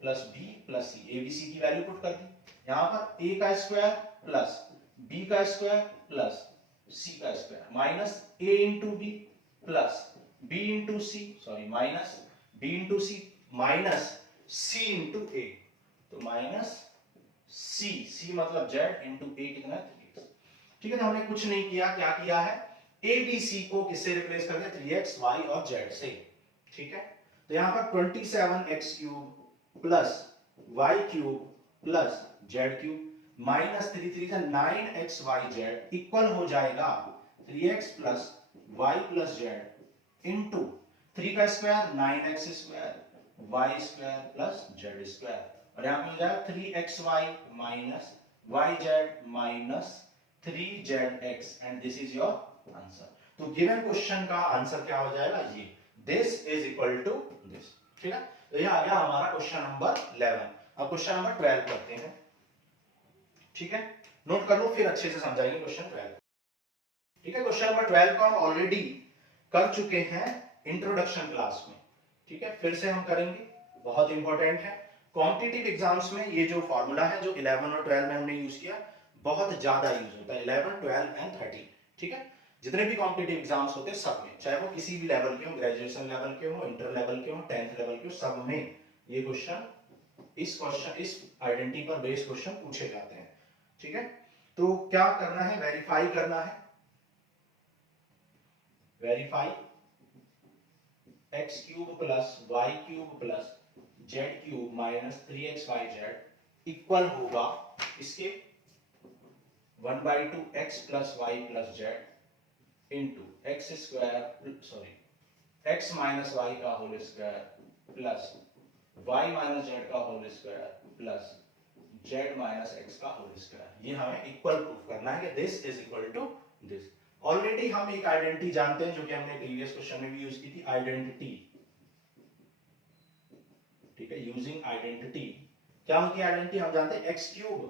plus b plus c, a b c की वैल्यू पुट कर दी। यहां पर a का स्क्वायर प्लस b का स्क्वायर प्लस c का square minus a into b plus b into c, sorry minus b into c minus c into a, तो माइनस c मतलब z इंटू a कितना 3x। ठीक है, तो हमने कुछ नहीं किया, क्या किया है a b c को किससे रिप्लेस कर दिया 3x y और z से। ठीक है, तो यहां पर 27x cube plus y cube plus z cube minus 3 3 का 9xyz इक्वल हो जाएगा 3x plus y plus z into 3 का square 9x square y square plus z square, और यहां पे हो जाएगा 3xy minus yz minus 3zx and this is your answer. तो गिवन क्वेश्चन का आंसर क्या हो जाएगा, ये this is equal to this. ठीक है, तो ये आ गया हमारा क्वेश्चन नंबर 11। अब क्वेश्चन नंबर 12 करते हैं। ठीक है, नोट कर लो, फिर अच्छे से समझाएंगे क्वेश्चन 12। ठीक है, क्वेश्चन नंबर 12 को हम ऑलरेडी कर चुके हैं इंट्रोडक्शन क्लास में। ठीक है, फिर से हम करेंगे, बहुत इंपॉर्टेंट है। कॉम्पिटिटिव एग्जाम्स में ये जो फॉर्मूला है जो 11 और 12 में हमने यूज किया, बहुत ज्यादा यूज होता है 11, 12 एंड 13। ठीक है, जितने भी कॉम्पिटिटिव एग्जाम्स होते हैं सब में, चाहे वो किसी भी लेवल के हो, ग्रेजुएशन लेवल के हो, इंटर लेवल के हो, 10th लेवल के हो, सब में ये क्वेश्चन इस आइडेंटिटी पर बेस्ड क्वेश्चन पूछे जाते हैं। ठीक है, तो क्या करना है, वेरीफाई करना है। Verify x cube plus y cube plus z cube minus 3xyz equal होगा इसके 1/2 x plus y plus z into x square, sorry x minus y का whole square plus y minus z का whole square plus z minus x का होल स्क्वायर। ये हमें इक्वल प्रूफ करना है कि this is equal to this. Already हम एक आइडेंटिटी जानते हैं जो कि हमने प्रीवियस क्वेश्चन में भी यूज की थी, आइडेंटिटी। ठीक है, यूजिंग आइडेंटिटी क्या होती है आइडेंटिटी, हम जानते हैं x cube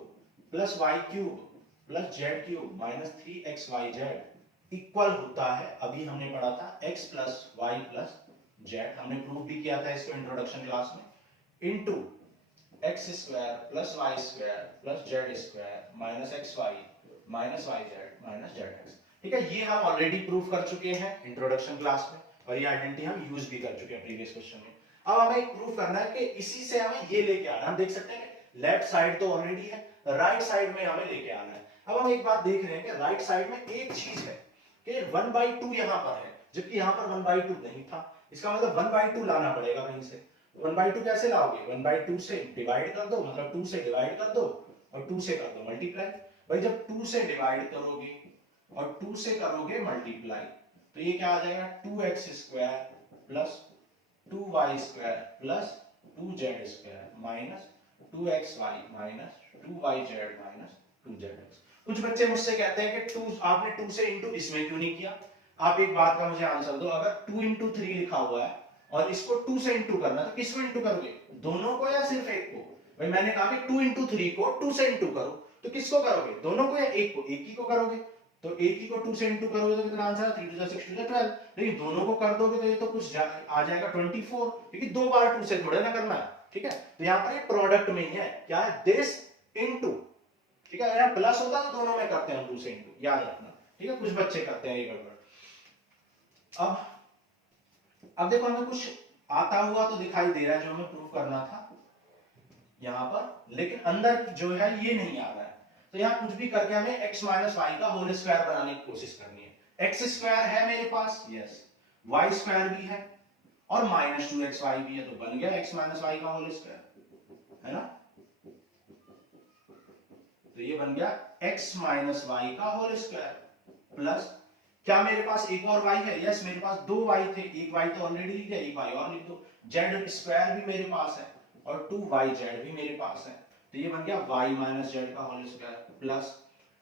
plus y cube plus z cube minus 3xyz equal होता है, अभी हमने पढ़ा था x plus y plus z, हमने प्रूफ भी किया था इसको इंट्रोडक्शन क्लास में, into x square plus y square plus z square minus xy minus yz minus zx। ठीक है, ये हम ऑलरेडी प्रूव कर चुके हैं इंट्रोडक्शन क्लास में, और ये आइडेंटिटी हम यूज भी कर चुके हैं प्रीवियस क्वेश्चन में। अब हमें एक प्रूफ करना है कि इसी से हमें ये लेके आना है। हम देख सकते हैं लेफ्ट साइड तो ऑलरेडी है, राइट साइड में हमें लेके आना है। अब हम एक बात देख रहे हैं कि राइट साइड में एक चीज है कि 1/2 यहाँ पर है, जबकि यहाँ पर 1/2 नहीं था। इसका मतलब 1/2 लाना पड़ेगा कहीं से। 1/2 कैसे लाओगे? 1/2 से डिवाइड कर दो, मतलब 2 से डिवाइड कर दो और 2 से कर दो मल्टीप्लाई। भाई जब 2 से डिवाइड करोगे और 2 से करोगे मल्टीप्लाई, तो ये क्या आ जाएगा? 2x² plus 2y² plus 2z² minus 2xy minus 2yz minus 2zx। कुछ बच्चे मुझसे कहते हैं कि 2 आपने 2 से इंटू इसमें क्यों नहीं किया? आप एक बात का मुझे आंसर दो, अगर 2 इंटू 3 लिखा हुआ है और इसको 2 से इंटू करना, तो किसको इंटू करोगे? दोनों को या सिर्फ एक को? भाई मैंने कहा कि 2 इंटू 3 को 2 से इंटू करो, तो किसको करोगे? दोनों को या एक को? एक ही को करोगे। तो एक ही को 2 से इंटू करोगे तो कितना आंसर है? 3 2 6 2 12। लेकिन दोनों को कर दोगे तो ये तो कुछ आ जाएगा 24, क्योंकि दो बार 2 से थोड़े ना करना है। ठीक है, तो यहाँ पर ये प्रोडक्ट में ही है, क्या है? This into. ठीक है, अगर प्लस होता तो दोनों में करते हैं 2 से इंटू, याद रखना। ठीक है, कुछ बच्चे करते हैं ये गड़बड़। अब देखो हमें कुछ आता हुआ तो दिखाई दे रहा है जो हमें प्रूव करना था यहां पर, लेकिन अंदर जो है ये नहीं आ रहा है। तो यहां कुछ भी करके हमें x माइनस वाई का होल स्क्वायर बनाने की कोशिश करनी है। एक्स स्क्वायर है मेरे पास, यस, वाई स्क्वायर भी है और माइनस 2xy भी है, तो बन गया x माइनस वाई का होल स्क्वायर, है ना? तो ये बन गया x माइनस वाई का होल स्क्वायर प्लस, क्या मेरे पास एक और y है? यस, मेरे पास 2 y थे, एक y तो ऑलरेडी लिख दिया, एक y और लिख दो। z स्क्वायर भी मेरे पास है और 2yz भी मेरे पास है, तो ये बन गया y माइनस z का होल स्क्वायर प्लस,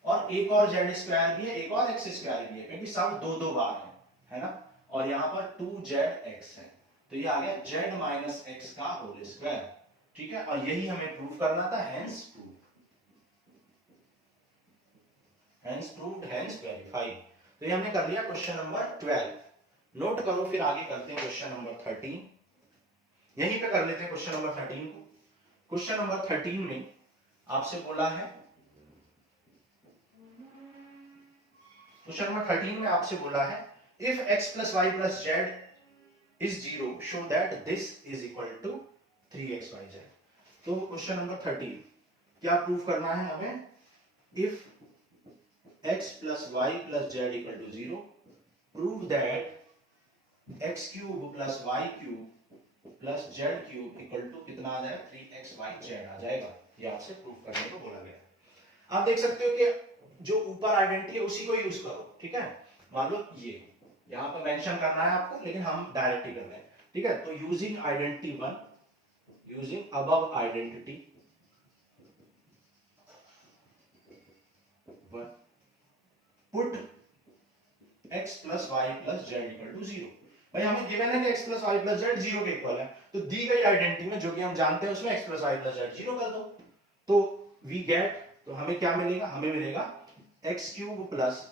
और एक और z स्क्वायर भी है, एक और x स्क्वायर भी है, क्योंकि सब दो दो बार है ना? और यहाँ पर 2zx है, तो ये आ गया z माइनस x का होल स्क्वायर। ठीक है, और यही हमें प्रूव करना था, hence prove, hence proved, hence verified. तो ये हमने कर लिया क्वेश्चन नंबर 12। नोट करो, फिर आगे करते हैं क्वेश्चन नंबर 13। यहीं पे कर लेते हैं क्वेश्चन नंबर 13 को। क्वेश्चन नंबर 13 में आपसे बोला है, क्वेश्चन नंबर 13 में आपसे बोला है, if x plus y plus z is 0 show that this is equal to 3xyz। तो क्वेश्चन नंबर 13 क्या प्रूव करना है हमें? If x plus y plus z equal to 0, prove that x cube plus y cube plus z cube equal to कितना आ जाएगा? 3xyz आ जाएगा। ये आपसे प्रूव करने को बोला गया। आप देख सकते हो कि जो ऊपर आइडेंटिटी है उसी को यूज करो। ठीक है, मान लो ये यहाँ पर मेंशन करना है आपको, लेकिन हम डायरेक्ट ही कर रहे हैं। ठीक है, तो using identity 1, using above identity 1, put x plus y plus z equal to 0। भाई हमें गिवन है कि x plus y plus z 0 के इक्वल है, तो दी गई आइडेंटिटी में जो कि हम जानते हैं उसमें x plus y plus z 0 कर दो, तो वी गेट, तो हमें क्या मिलेगा? हमें मिलेगा x cube plus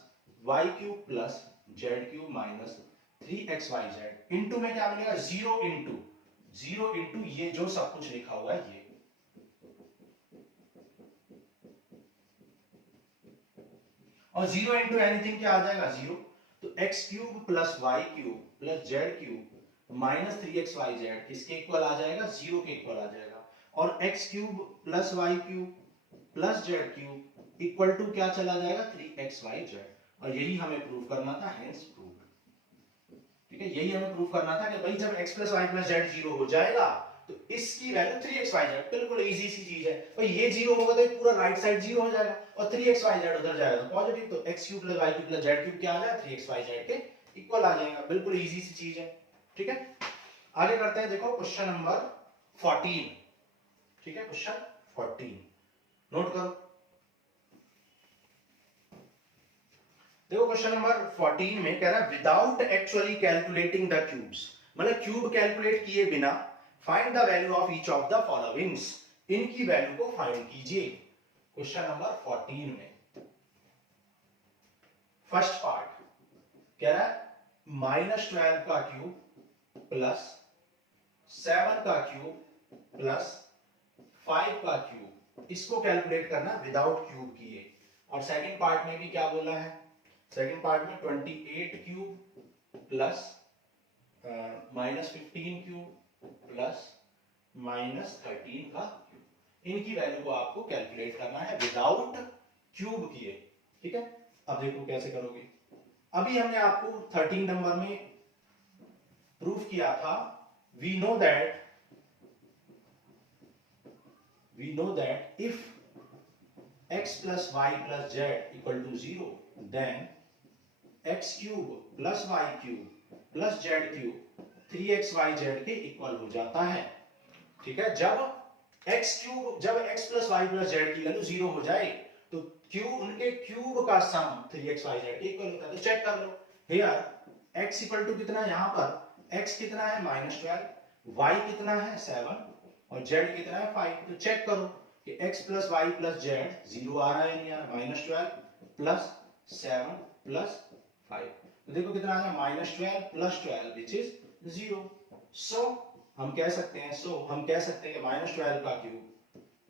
y cube plus z cube minus 3xyz into में क्या मिलेगा? 0 इंटू ये जो सब कुछ लिखा हुआ है ये, और 0 इंटू एनीथिंग क्या आ जाएगा? 0। तो x cube plus y cube plus z cube minus 3xyz इसके इक्वल आ जाएगा, 0 के इक्वल आ जाएगा, और x cube plus y cube plus z cube equal to क्या चला जाएगा? 3xyz। और यही हमें प्रूव करना था, हेंस प्रूव्ड। ठीक है, यही हमें प्रूव करना था कि भाई जब x plus y plus z 0 हो जाएगा तो इसकी वैल्यू 3xyz, बिल्कुल इजी सी चीज है। भाई ये 0 होगा तो पूरा राइट साइड 0 हो जाएगा, और 3xyz उधर जाएगा तो पॉजिटिव, तो x cube plus y cube plus z cube क्या आ जाएगा? 3xyz के इक्वल आ जाएगा, बिल्कुल इजी सी चीज है। ठीक है, आगे करते हैं। देखो क्वेश्चन नंबर 14। ठीक है, क्वेश्चन 14 नोट करो। देखो क्वेश्चन नंबर 14 में कह रहा है, without actually calculating the cubes, मतलब क्यूब कैलकुलेट किए बिना, find the value of each of the followings, इनकी वैल्यू को फाइंड कीजिए। क्वेश्चन नंबर 14 में फर्स्ट पार्ट कह रहा है -12 का क्यूब प्लस 7 का क्यूब प्लस 5 का क्यूब, इसको कैलकुलेट करना विदाउट क्यूब किए। और सेकंड पार्ट में भी क्या बोला है? सेकंड पार्ट में 28 cube plus minus 15 cube plus minus 13 का क्यूब, इनकी वैल्यू को आपको कैलकुलेट करना है विदाउट क्यूब किए। ठीक है, अब देखो कैसे करोगे। अभी हमने आपको 13 नंबर में प्रूफ किया था, we know that if x plus y plus z equal to 0, then x cube plus y cube plus z cube 3xyz के इक्वल हो जाता है। ठीक है, जब x plus y plus z की वैल्यू 0 हो जाए तो क्यूब, उनके क्यूब का सम 3xyz के इक्वल होता है। तो चेक कर लो, हियर x इक्वल टू कितना है, यहां पर x कितना है -12, y कितना है 7 और z कितना है 5। तो चेक करो कि x plus y plus z 0 आ रहा है नहीं आ रहा, -12 प्लस 7 प्लस 5, तो देखो कितना आ रहा है -12 प्लस 12 विच इज 0। सो हम कह सकते हैं कि -12 का क्यूब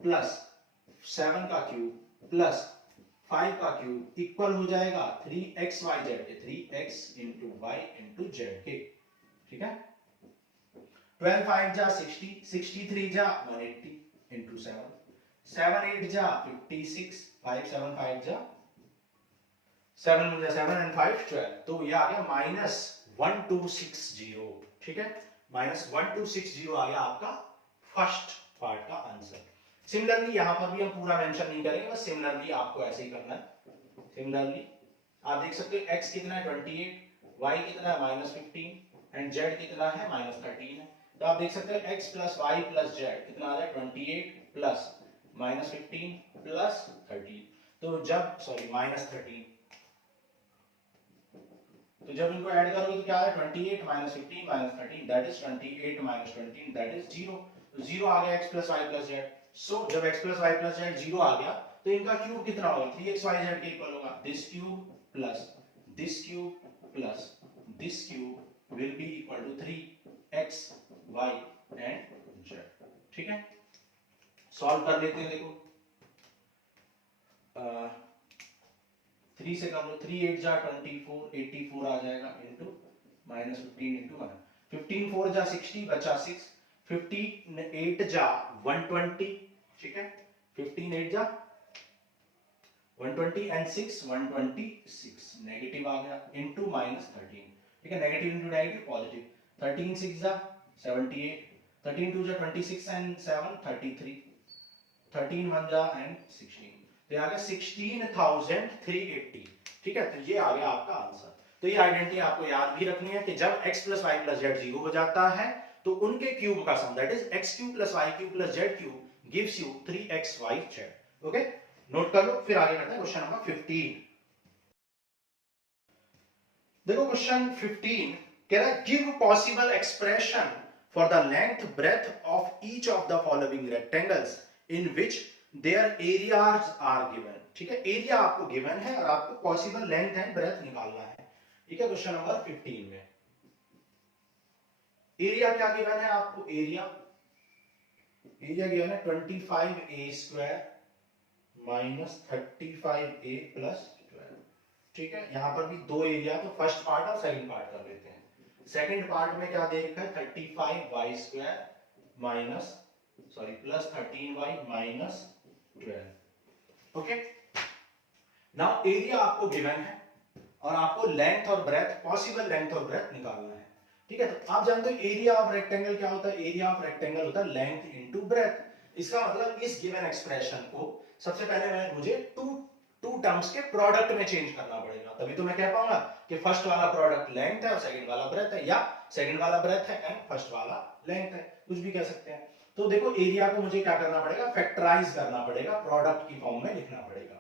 प्लस 7 का क्यूब प्लस 5 का क्यूब इक्वल हो जाएगा 3xyz के, 3x into y into Z के। ठीक है, 12 5 जा 60, 63 जा 180 इंटू 7, 7 8 जा 56, 5 7 5 जा 7 में 7 एंड 5 12, तो ये आ गया -1260। ठीक है, -1260 आ गया आपका फर्स्ट पार्ट का आंसर। सिमिलरली यहां पर भी हम पूरा मेंशन नहीं करेंगे, बस सिमिलरली आपको ऐसे ही करना है। सिमिलरली आप देख सकते हो x कितना है 28, y कितना है -15 एंड z कितना है -13 है। तो आप देख सकते हो x plus y plus z कितना आ रहा है 28 प्लस -15 प्लस 13, तो जब -13, तो जब इनको ऐड करोगे तो क्या है 28 -15 -13 दैट इज 28 -20 दैट इज 0। तो 0 आ गया x plus y plus z. So जब x plus y plus z 0 आ गया तो इनका क्यूब कितना होगा 3xyz के इक्वल होगा। This cube plus this cube plus this cube will be equal to 3x y and z। ठीक है, सॉल्व कर लेते हैं। देखो 3 से कर लो, 3 8 जा 24, 84 आ जाएगा इंटू -15 इंटू 1, 15 4 जा 60 बचा 6, 58 जा 120। ठीक है, 15 8 जा 120 एंड 6 126 नेगेटिव आ गया इंटू -13। ठीक है, नेगेटिव इंटू नेगेटिव पॉजिटिव, 13 6 जा 78, 13 2 जा 26 एंड 7 33, 13 1 जा एंड 16, तो आ गया 16,380। ठीक है, तो ये आ गया आपका आंसर। तो ये आइडेंटिटी आपको याद भी रखनी है कि जब x plus y plus z 0 हो जाता है तो उनके क्यूब का sum that is x cube plus y cube plus z cube gives you 3xyz। Okay, note कर लो, फिर आगे करते हैं क्वेश्चन नंबर 15। देखो क्वेश्चन 15 कह रहा है give possible expression for the length breadth of each of the following rectangles in which their areas are given. ठीक है, एरिया आपको गिवन है और आपको पॉसिबल लेंथ एंड ब्रेथ निकालना है। ठीक है, क्वेश्चन नंबर 15 में एरिया क्या गिवन है आपको, एरिया गिवन है 25a square minus 35a plus 12। ठीक है, यहां पर भी दो एरिया, तो फर्स्ट पार्ट और सेकंड पार्ट कर लेते हैं। सेकंड पार्ट में क्या दे रखा है 35y square minus plus 13y minus 12। Okay, now area आपको गिवन है और आपको लेंथ और ब्रेथ, पॉसिबल लेंथ और ब्रेथ निकालना है। ठीक है, तो आप जानते हो एरिया ऑफ रेक्टेंगल क्या होता है, एरिया ऑफ रेक्टेंगल होता है लेंथ इनटू ब्रेथ। इसका मतलब इस गिवन एक्सप्रेशन को सबसे पहले मुझे टू टर्म्स के प्रोडक्ट में चेंज करना पड़ेगा, तभी तो मैं कह पाऊंगा कि फर्स्ट वाला प्रोडक्ट लेंथ है और सेकंड वाला ब्रेथ है, या सेकंड वाला ब्रेथ है एंड फर्स्ट वाला लेंथ है, कुछ भी कह सकते हैं। तो देखो एरिया को मुझे क्या करना पड़ेगा, फैक्टराइज करना पड़ेगा, प्रोडक्ट की फॉर्म में लिखना पड़ेगा।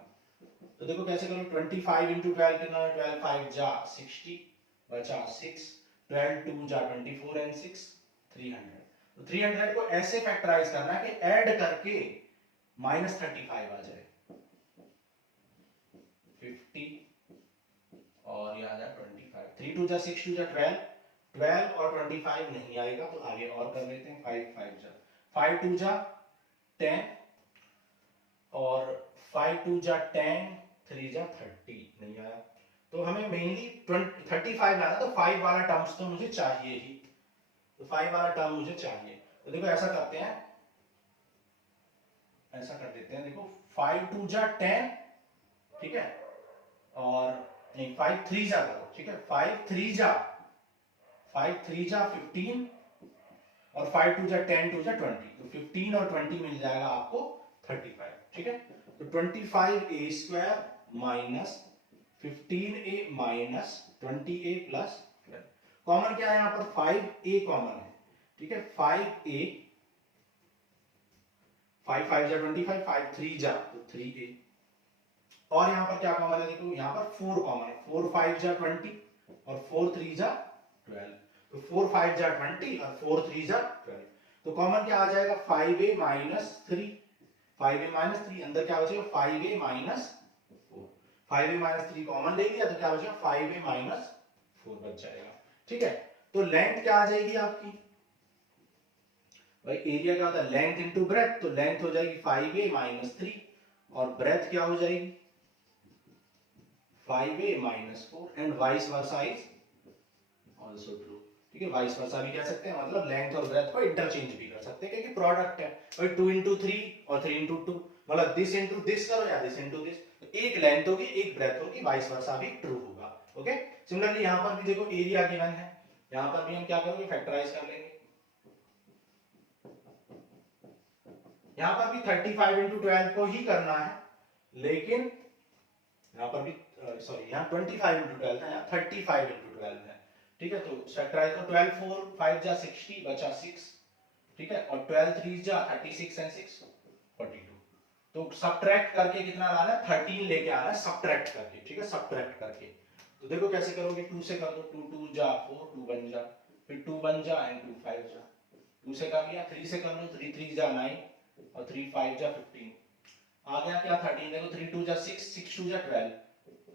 तो देखो कैसे करो, 25 इंटू 12 कितना है, 12 5 जा 60 बचा 6, 12 2 जा 24 एंड 6 300। तो 300 को ऐसे फैक्टराइज करना है कि ऐड करके -35 आ जाए, 50 और यह आ जाए 25, 3 2 जा 6 2 जा 12, 12 और 25 नहीं आएगा तो आगे और कर लेते हैं, 5 5 जा 5 2 जा 10 और 5 2 जा 10, 3 जा 30 नहीं आया, तो हमें मेनली 35 लाना, तो 5 वाला टर्म्स तो मुझे चाहिए ही, तो 5 वाला टर्म मुझे चाहिए। तो देखो ऐसा करते हैं, ऐसा कर देते हैं, देखो 5 2 जा 10, ठीक है, और नहीं 5 3 जा करो, ठीक है, 5 3 जा 15 और 5 2 जा 10 2 जा 20, तो 15 और 20 मिल जाएगा आपको 35, ठीक है। तो 25a square minus 15a minus 20a plus 12, common क्या है यहाँ पर, 5a कॉमन है, ठीक है, 5a, 5 5 जा 25, 5 3 जा तो 3a, और यहाँ पर क्या कॉमन है, देखो यहाँ पर 4 कॉमन है, 4 5 जा 20 और 4 3 जा 12, तो 4 5 जा 20 और 4 3 जा 12, तो कॉमन क्या आ जाएगा, 5a माइनस 3, 5a माइनस 3, अंदर क्या बचेगा 5a minus 4, 5a minus 3 common ले लिया तो क्या बचेगा 5a माइनस 4 बच जाएगा, ठीक है। तो लेंथ क्या आ जाएगी आपकी, भाई एरिया क्या होता है, लेंथ इनटू ब्रेथ, तो लेंथ हो जाएगी 5a माइनस 3 और ब्रेथ क्या हो जाएगी 5a minus 4, and vice versa is also true, ठीक है, वाइस वर्सा भी कह सकते हैं, मतलब लेंथ और ब्रेथ को इंटरचेंज भी कर सकते हैं क्योंकि प्रोडक्ट है, भाई 2 into 3 और 3 into 2, मतलब दिस इनटू दिस करो या दिस इनटू दिस, तो एक लेंथ होगी एक ब्रेथ होगी, वाइस वर्सा भी ट्रू होगा, ओके। सिमिलरली यहां पर भी देखो एरिया गिवन है, यहां पर भी हम क्या करेंगे, फैक्टराइज कर लेंगे, यहां पर भी 35 into 12 को ही करना है, लेकिन यहाँ पर भी सॉरी यहाँ 25 into 12 था, यहाँ 35 into 12 है, ठीक है। तो फैक्टराइज को 12 4 5 जा 60 बचा 6, ठीक है, और 12 3 जा 36 एंड 6 42, तो सब्ट्रैक्ट करके कितना लाना है, 13 लेके आना है सब्ट्रैक्ट करके, ठीक है, सब्ट्रैक्ट करके। तो देखो कैसे करोगे, 2 से कर दो, 2 2 जा 4, 2 1 जा, फिर 2 1 जा एंड 2 5 जा, 2 से कर लिया, 3 से कर लो, 3 3 जा 9 और 3 5 जा 15, आ गया क्या 13, देखो 3 2 जा 6, 6 2 जा 12,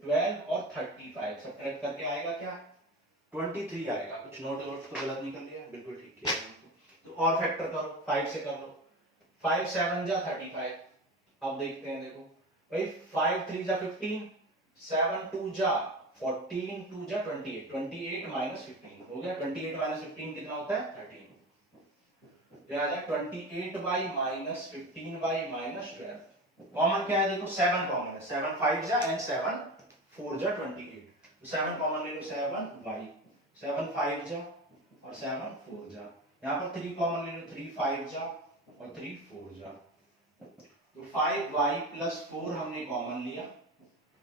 12 और 35 सब्ट्रैक्ट करके आएगा क्या 23 आएगा, कुछ नोट वोट तो गलत निकल गया, बिल्कुल ठीक किया। तो और फैक्टर करो, 5 से कर लो, 5 7 जा 35, अब देखते हैं, देखो भाई 5 3 जा 15, 7 2 जा 14, 2 जा 28, 28 माइनस 15 हो गया, 28 माइनस 15 कितना होता है 13, ये आ जाए 28 by minus 15 by minus 12, common क्या है देखो 7 कॉमन है, 7 5 जा एंड 7 4 जा 28, तो 7 कॉमन ले लो, 7 बाई 7 5 जा और 7 4 जा, यहाँ पर 3 कॉमन ले लो, 3 5 जा और 3 4 जा, तो 5y प्लस 4 हमने कॉमन लिया,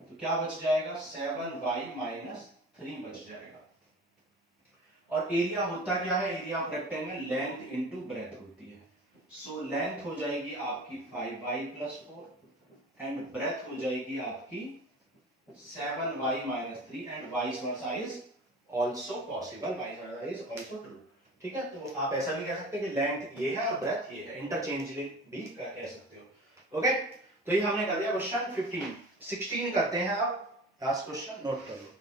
तो क्या बच जाएगा 7y माइनस 3 बच जाएगा। और एरिया होता क्या है, area of rectangle length into breadth होती है, सो लेंथ हो जाएगी आपकी 5y प्लस 4 एंड ब्रेथ हो जाएगी आपकी 7y minus 3 and vice versa is also possible, vice versa is also true, ठीक है। तो आप ऐसा भी कह सकते हैं कि लेंथ ये है और ब्रेथ ये है, इंटरचेंजली भी कह सकते हो, ओके। तो ये हमने कर लिया क्वेश्चन 15, 16 करते हैं आप, लास्ट क्वेश्चन नोट कर लो।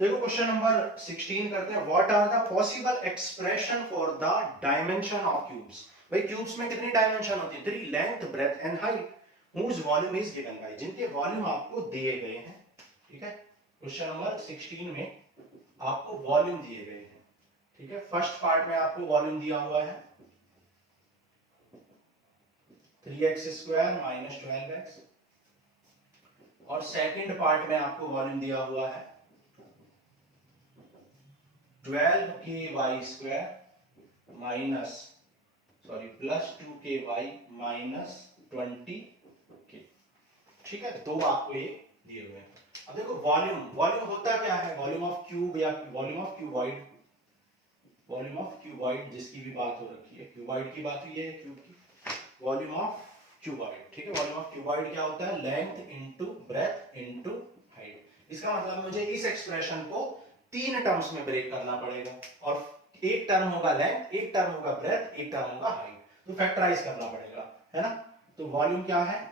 देखो क्वेश्चन नंबर 16 करते हैं, what are the possible expression for the dimension of cubes, भाई क्यूब्स में कितनी डायमेंशन होती है, 3, length breadth and height, whose volume is given by, जिनके वॉल्यूम आपको दिए गए हैं, ठीक है। क्वेश्चन नंबर 16 में आपको वॉल्यूम दिए गए हैं, ठीक है। फर्स्ट पार्ट में आपको वॉल्यूम दिया हुआ है 3x स्क्वायर माइनस 12x, और सेकंड पार्ट में आपको वॉल्यूम दिया हुआ है 12ky square minus sorry plus 2ky minus 20k, ठीक है, दो आपको ये दिए हुए हैं। अब देखो वॉल्यूम, वॉल्यूम होता क्या है, वॉल्यूम ऑफ क्यूब या volume of cuboid, volume of cuboid जिसकी भी बात हो रखी है, क्यूबॉइड की बात हुई है क्यूब की, वॉल्यूम ऑफ क्यूबॉइड, ठीक है। वॉल्यूम ऑफ क्यूबॉइड क्या होता है, length into breadth into height, इसका मतलब मुझे इस एक्सप्रेशन को 3 टर्म्स में ब्रेक करना पड़ेगा, और एक टर्म होगा लेंथ, एक टर्म होगा ब्रेथ, एक टर्म होगा हाइट, तो फैक्टराइज करना पड़ेगा, है ना। तो वॉल्यूम क्या है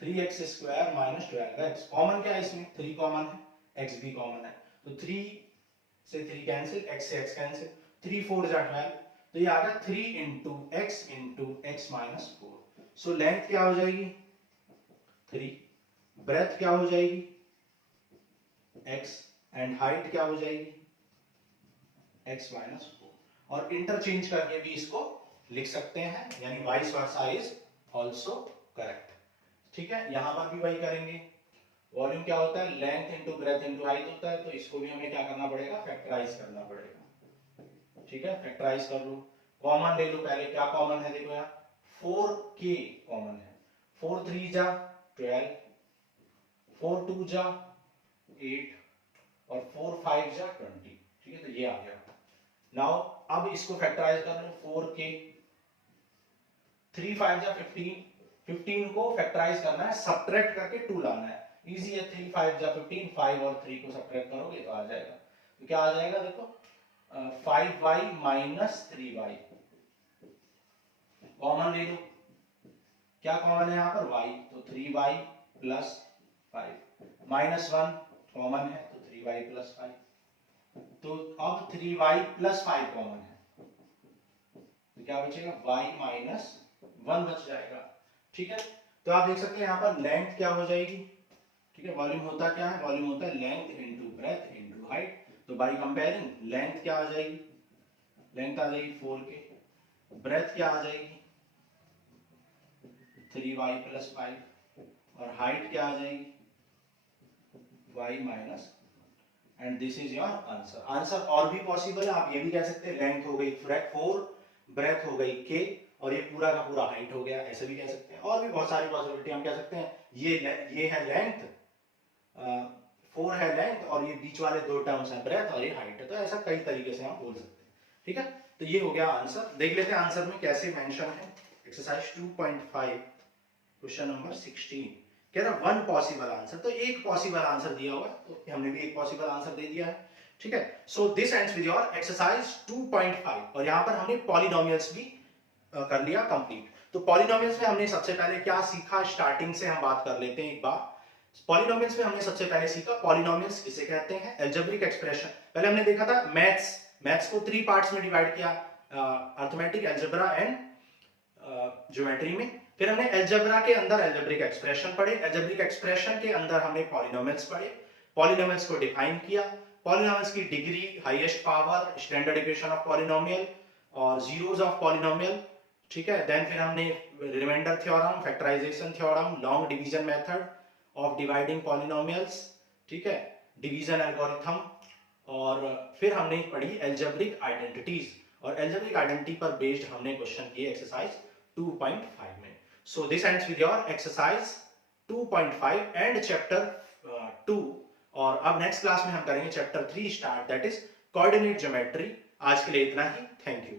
3x square minus 12x, common क्या है इसमें 3 कॉमन है, x भी कॉमन है, तो 3 से 3 कैंसिल, x से x कैंसिल, 3 4 जा 12, तो ये आ गया 3 into x minus 4, so length क्या हो जाएगी 3 ब्रेथ क्या हो जाएगी x एंड हाइट क्या हो जाएगी x माइनस 4, और इंटरचेंज करके भी इसको लिख सकते हैं, यानी vice versa is also correct. ठीक है, यहां पर भी वही करेंगे। वॉल्यूम क्या होता है, length into breadth into height होता है, तो इसको भी हमें क्या करना पड़ेगा, फैक्टराइज करना पड़ेगा। ठीक है, फैक्टराइज कर लो, कॉमन ले लो पहले, क्या कॉमन है देखो यार 4k कॉमन है, 4 3 जा 12, 4 2 जा 8 और 4 5 जा 20। ठीक है, तो ये आ गया। नाउ अब इसको फैक्टराइज कर लो, 4k 3 5 जा 15, 15 को फैक्टराइज करना है, सब्ट्रैक्ट करके 2 लाना है, इजी है। 3 5 जा 15, 5 और 3 को सब्ट्रैक्ट करोगे तो आ जाएगा, तो क्या आ जाएगा देखो 5y माइनस 3y, कॉमन ले लो, क्या कॉमन है यहाँ पर y, तो 3y प्लस 5 माइनस 1 कॉमन है, तो 3y प्लस 5, तो अब 3y प्लस 5 कॉमन है, तो क्या बचेगा y माइनस 1 बच जाएगा। ठीक है, तो आप देख सकते हैं यहाँ पर लेंथ क्या हो जाएगी। ठीक है, वॉल्यूम होता क्या है, वॉल्यूम होता है length into breadth into height, तो बाय कंपेयरिंग लेंथ क्या आ जाएगी, लेंथ आ जाएगी 4k, ब्रेथ क्या आ जाएगी 3y प्लस 5, और हाइट क्या आ जाएगी y minus, and this is your answer. Answer और भी पॉसिबल है, आप ये भी कह सकते हैं लेंथ हो गई 4, ब्रेथ हो गई k, और ये पूरा का पूरा हाइट हो गया, ऐसे भी कह सकते हैं। और भी बहुत सारी पॉसिबिलिटी हम कह सकते हैं, ये है लेंथ, 4 है लेंथ, और ये बीच वाले 2 टर्म्स हैं ब्रेथ और ये हाइट है, तो ऐसा कई तरीके से हम बोल सकते हैं। ठीक है, तो ये हो गया आंसर। देख लेते हैं आंसर में कैसे मेंशन है। एक्सरसाइज 2.5 क्वेश्चन नंबर 16 कह रहा वन पॉसिबल आंसर, तो एक पॉसिबल आंसर दिया हुआ है, तो हमने भी एक पॉसिबल आंसर दे दिया है। ठीक है, सो this ends with your exercise 2.5, और यहाँ पर हमने पॉलिनोमियल्स भी कर लिया कंप्लीट। तो पॉलिनोमियल्स में हमने सबसे पहले क्या सीखा, स्टार्टिंग से हम बात कर लेते हैं एक बार। पॉलिनोमियल्स में हमने सबसे पहले सीखा पॉलिनोमियल्स किसे कहते हैं, अलजेब्रिक एक्सप्रेशन। पहले हमने देखा था मैथ्स को 3 पार्ट्स में डिवाइड किया, अरिथमेटिक, अलजेब्रा एंड ज्योमेट्री में। फिर हमने अलजेब्रा के अंदर अलजेब्रिक एक्सप्रेशन पढ़े, अलजेब्रिक एक्सप्रेशन के अंदर हमने पॉलिनोमियल्स पढ़े, पॉलिनोमियल्स को डिफाइन किया, पॉलिनोमियल्स की degree, highest power, standard equation of polynomial और जीरोस ऑफ पॉलिनोमियल। ठीक है, देन फिर हमने remainder theorem, factorization theorem, long division method of dividing polynomials, ठीक है, डिवीजन एल्गोरिथम, और फिर हमने पढ़ी अलजेब्रिक आइडेंटिटीज, और अलजेब्रिक आइडेंटिटी पर बेस्ड हमने क्वेश्चन किए एक्सरसाइज 2.5 में। So this ends with your exercise 2.5 and chapter 2, और अब नेक्स्ट क्लास में हम करेंगे chapter 3 start, that is coordinate geometry. आज के लिए इतना ही, थैंक यू।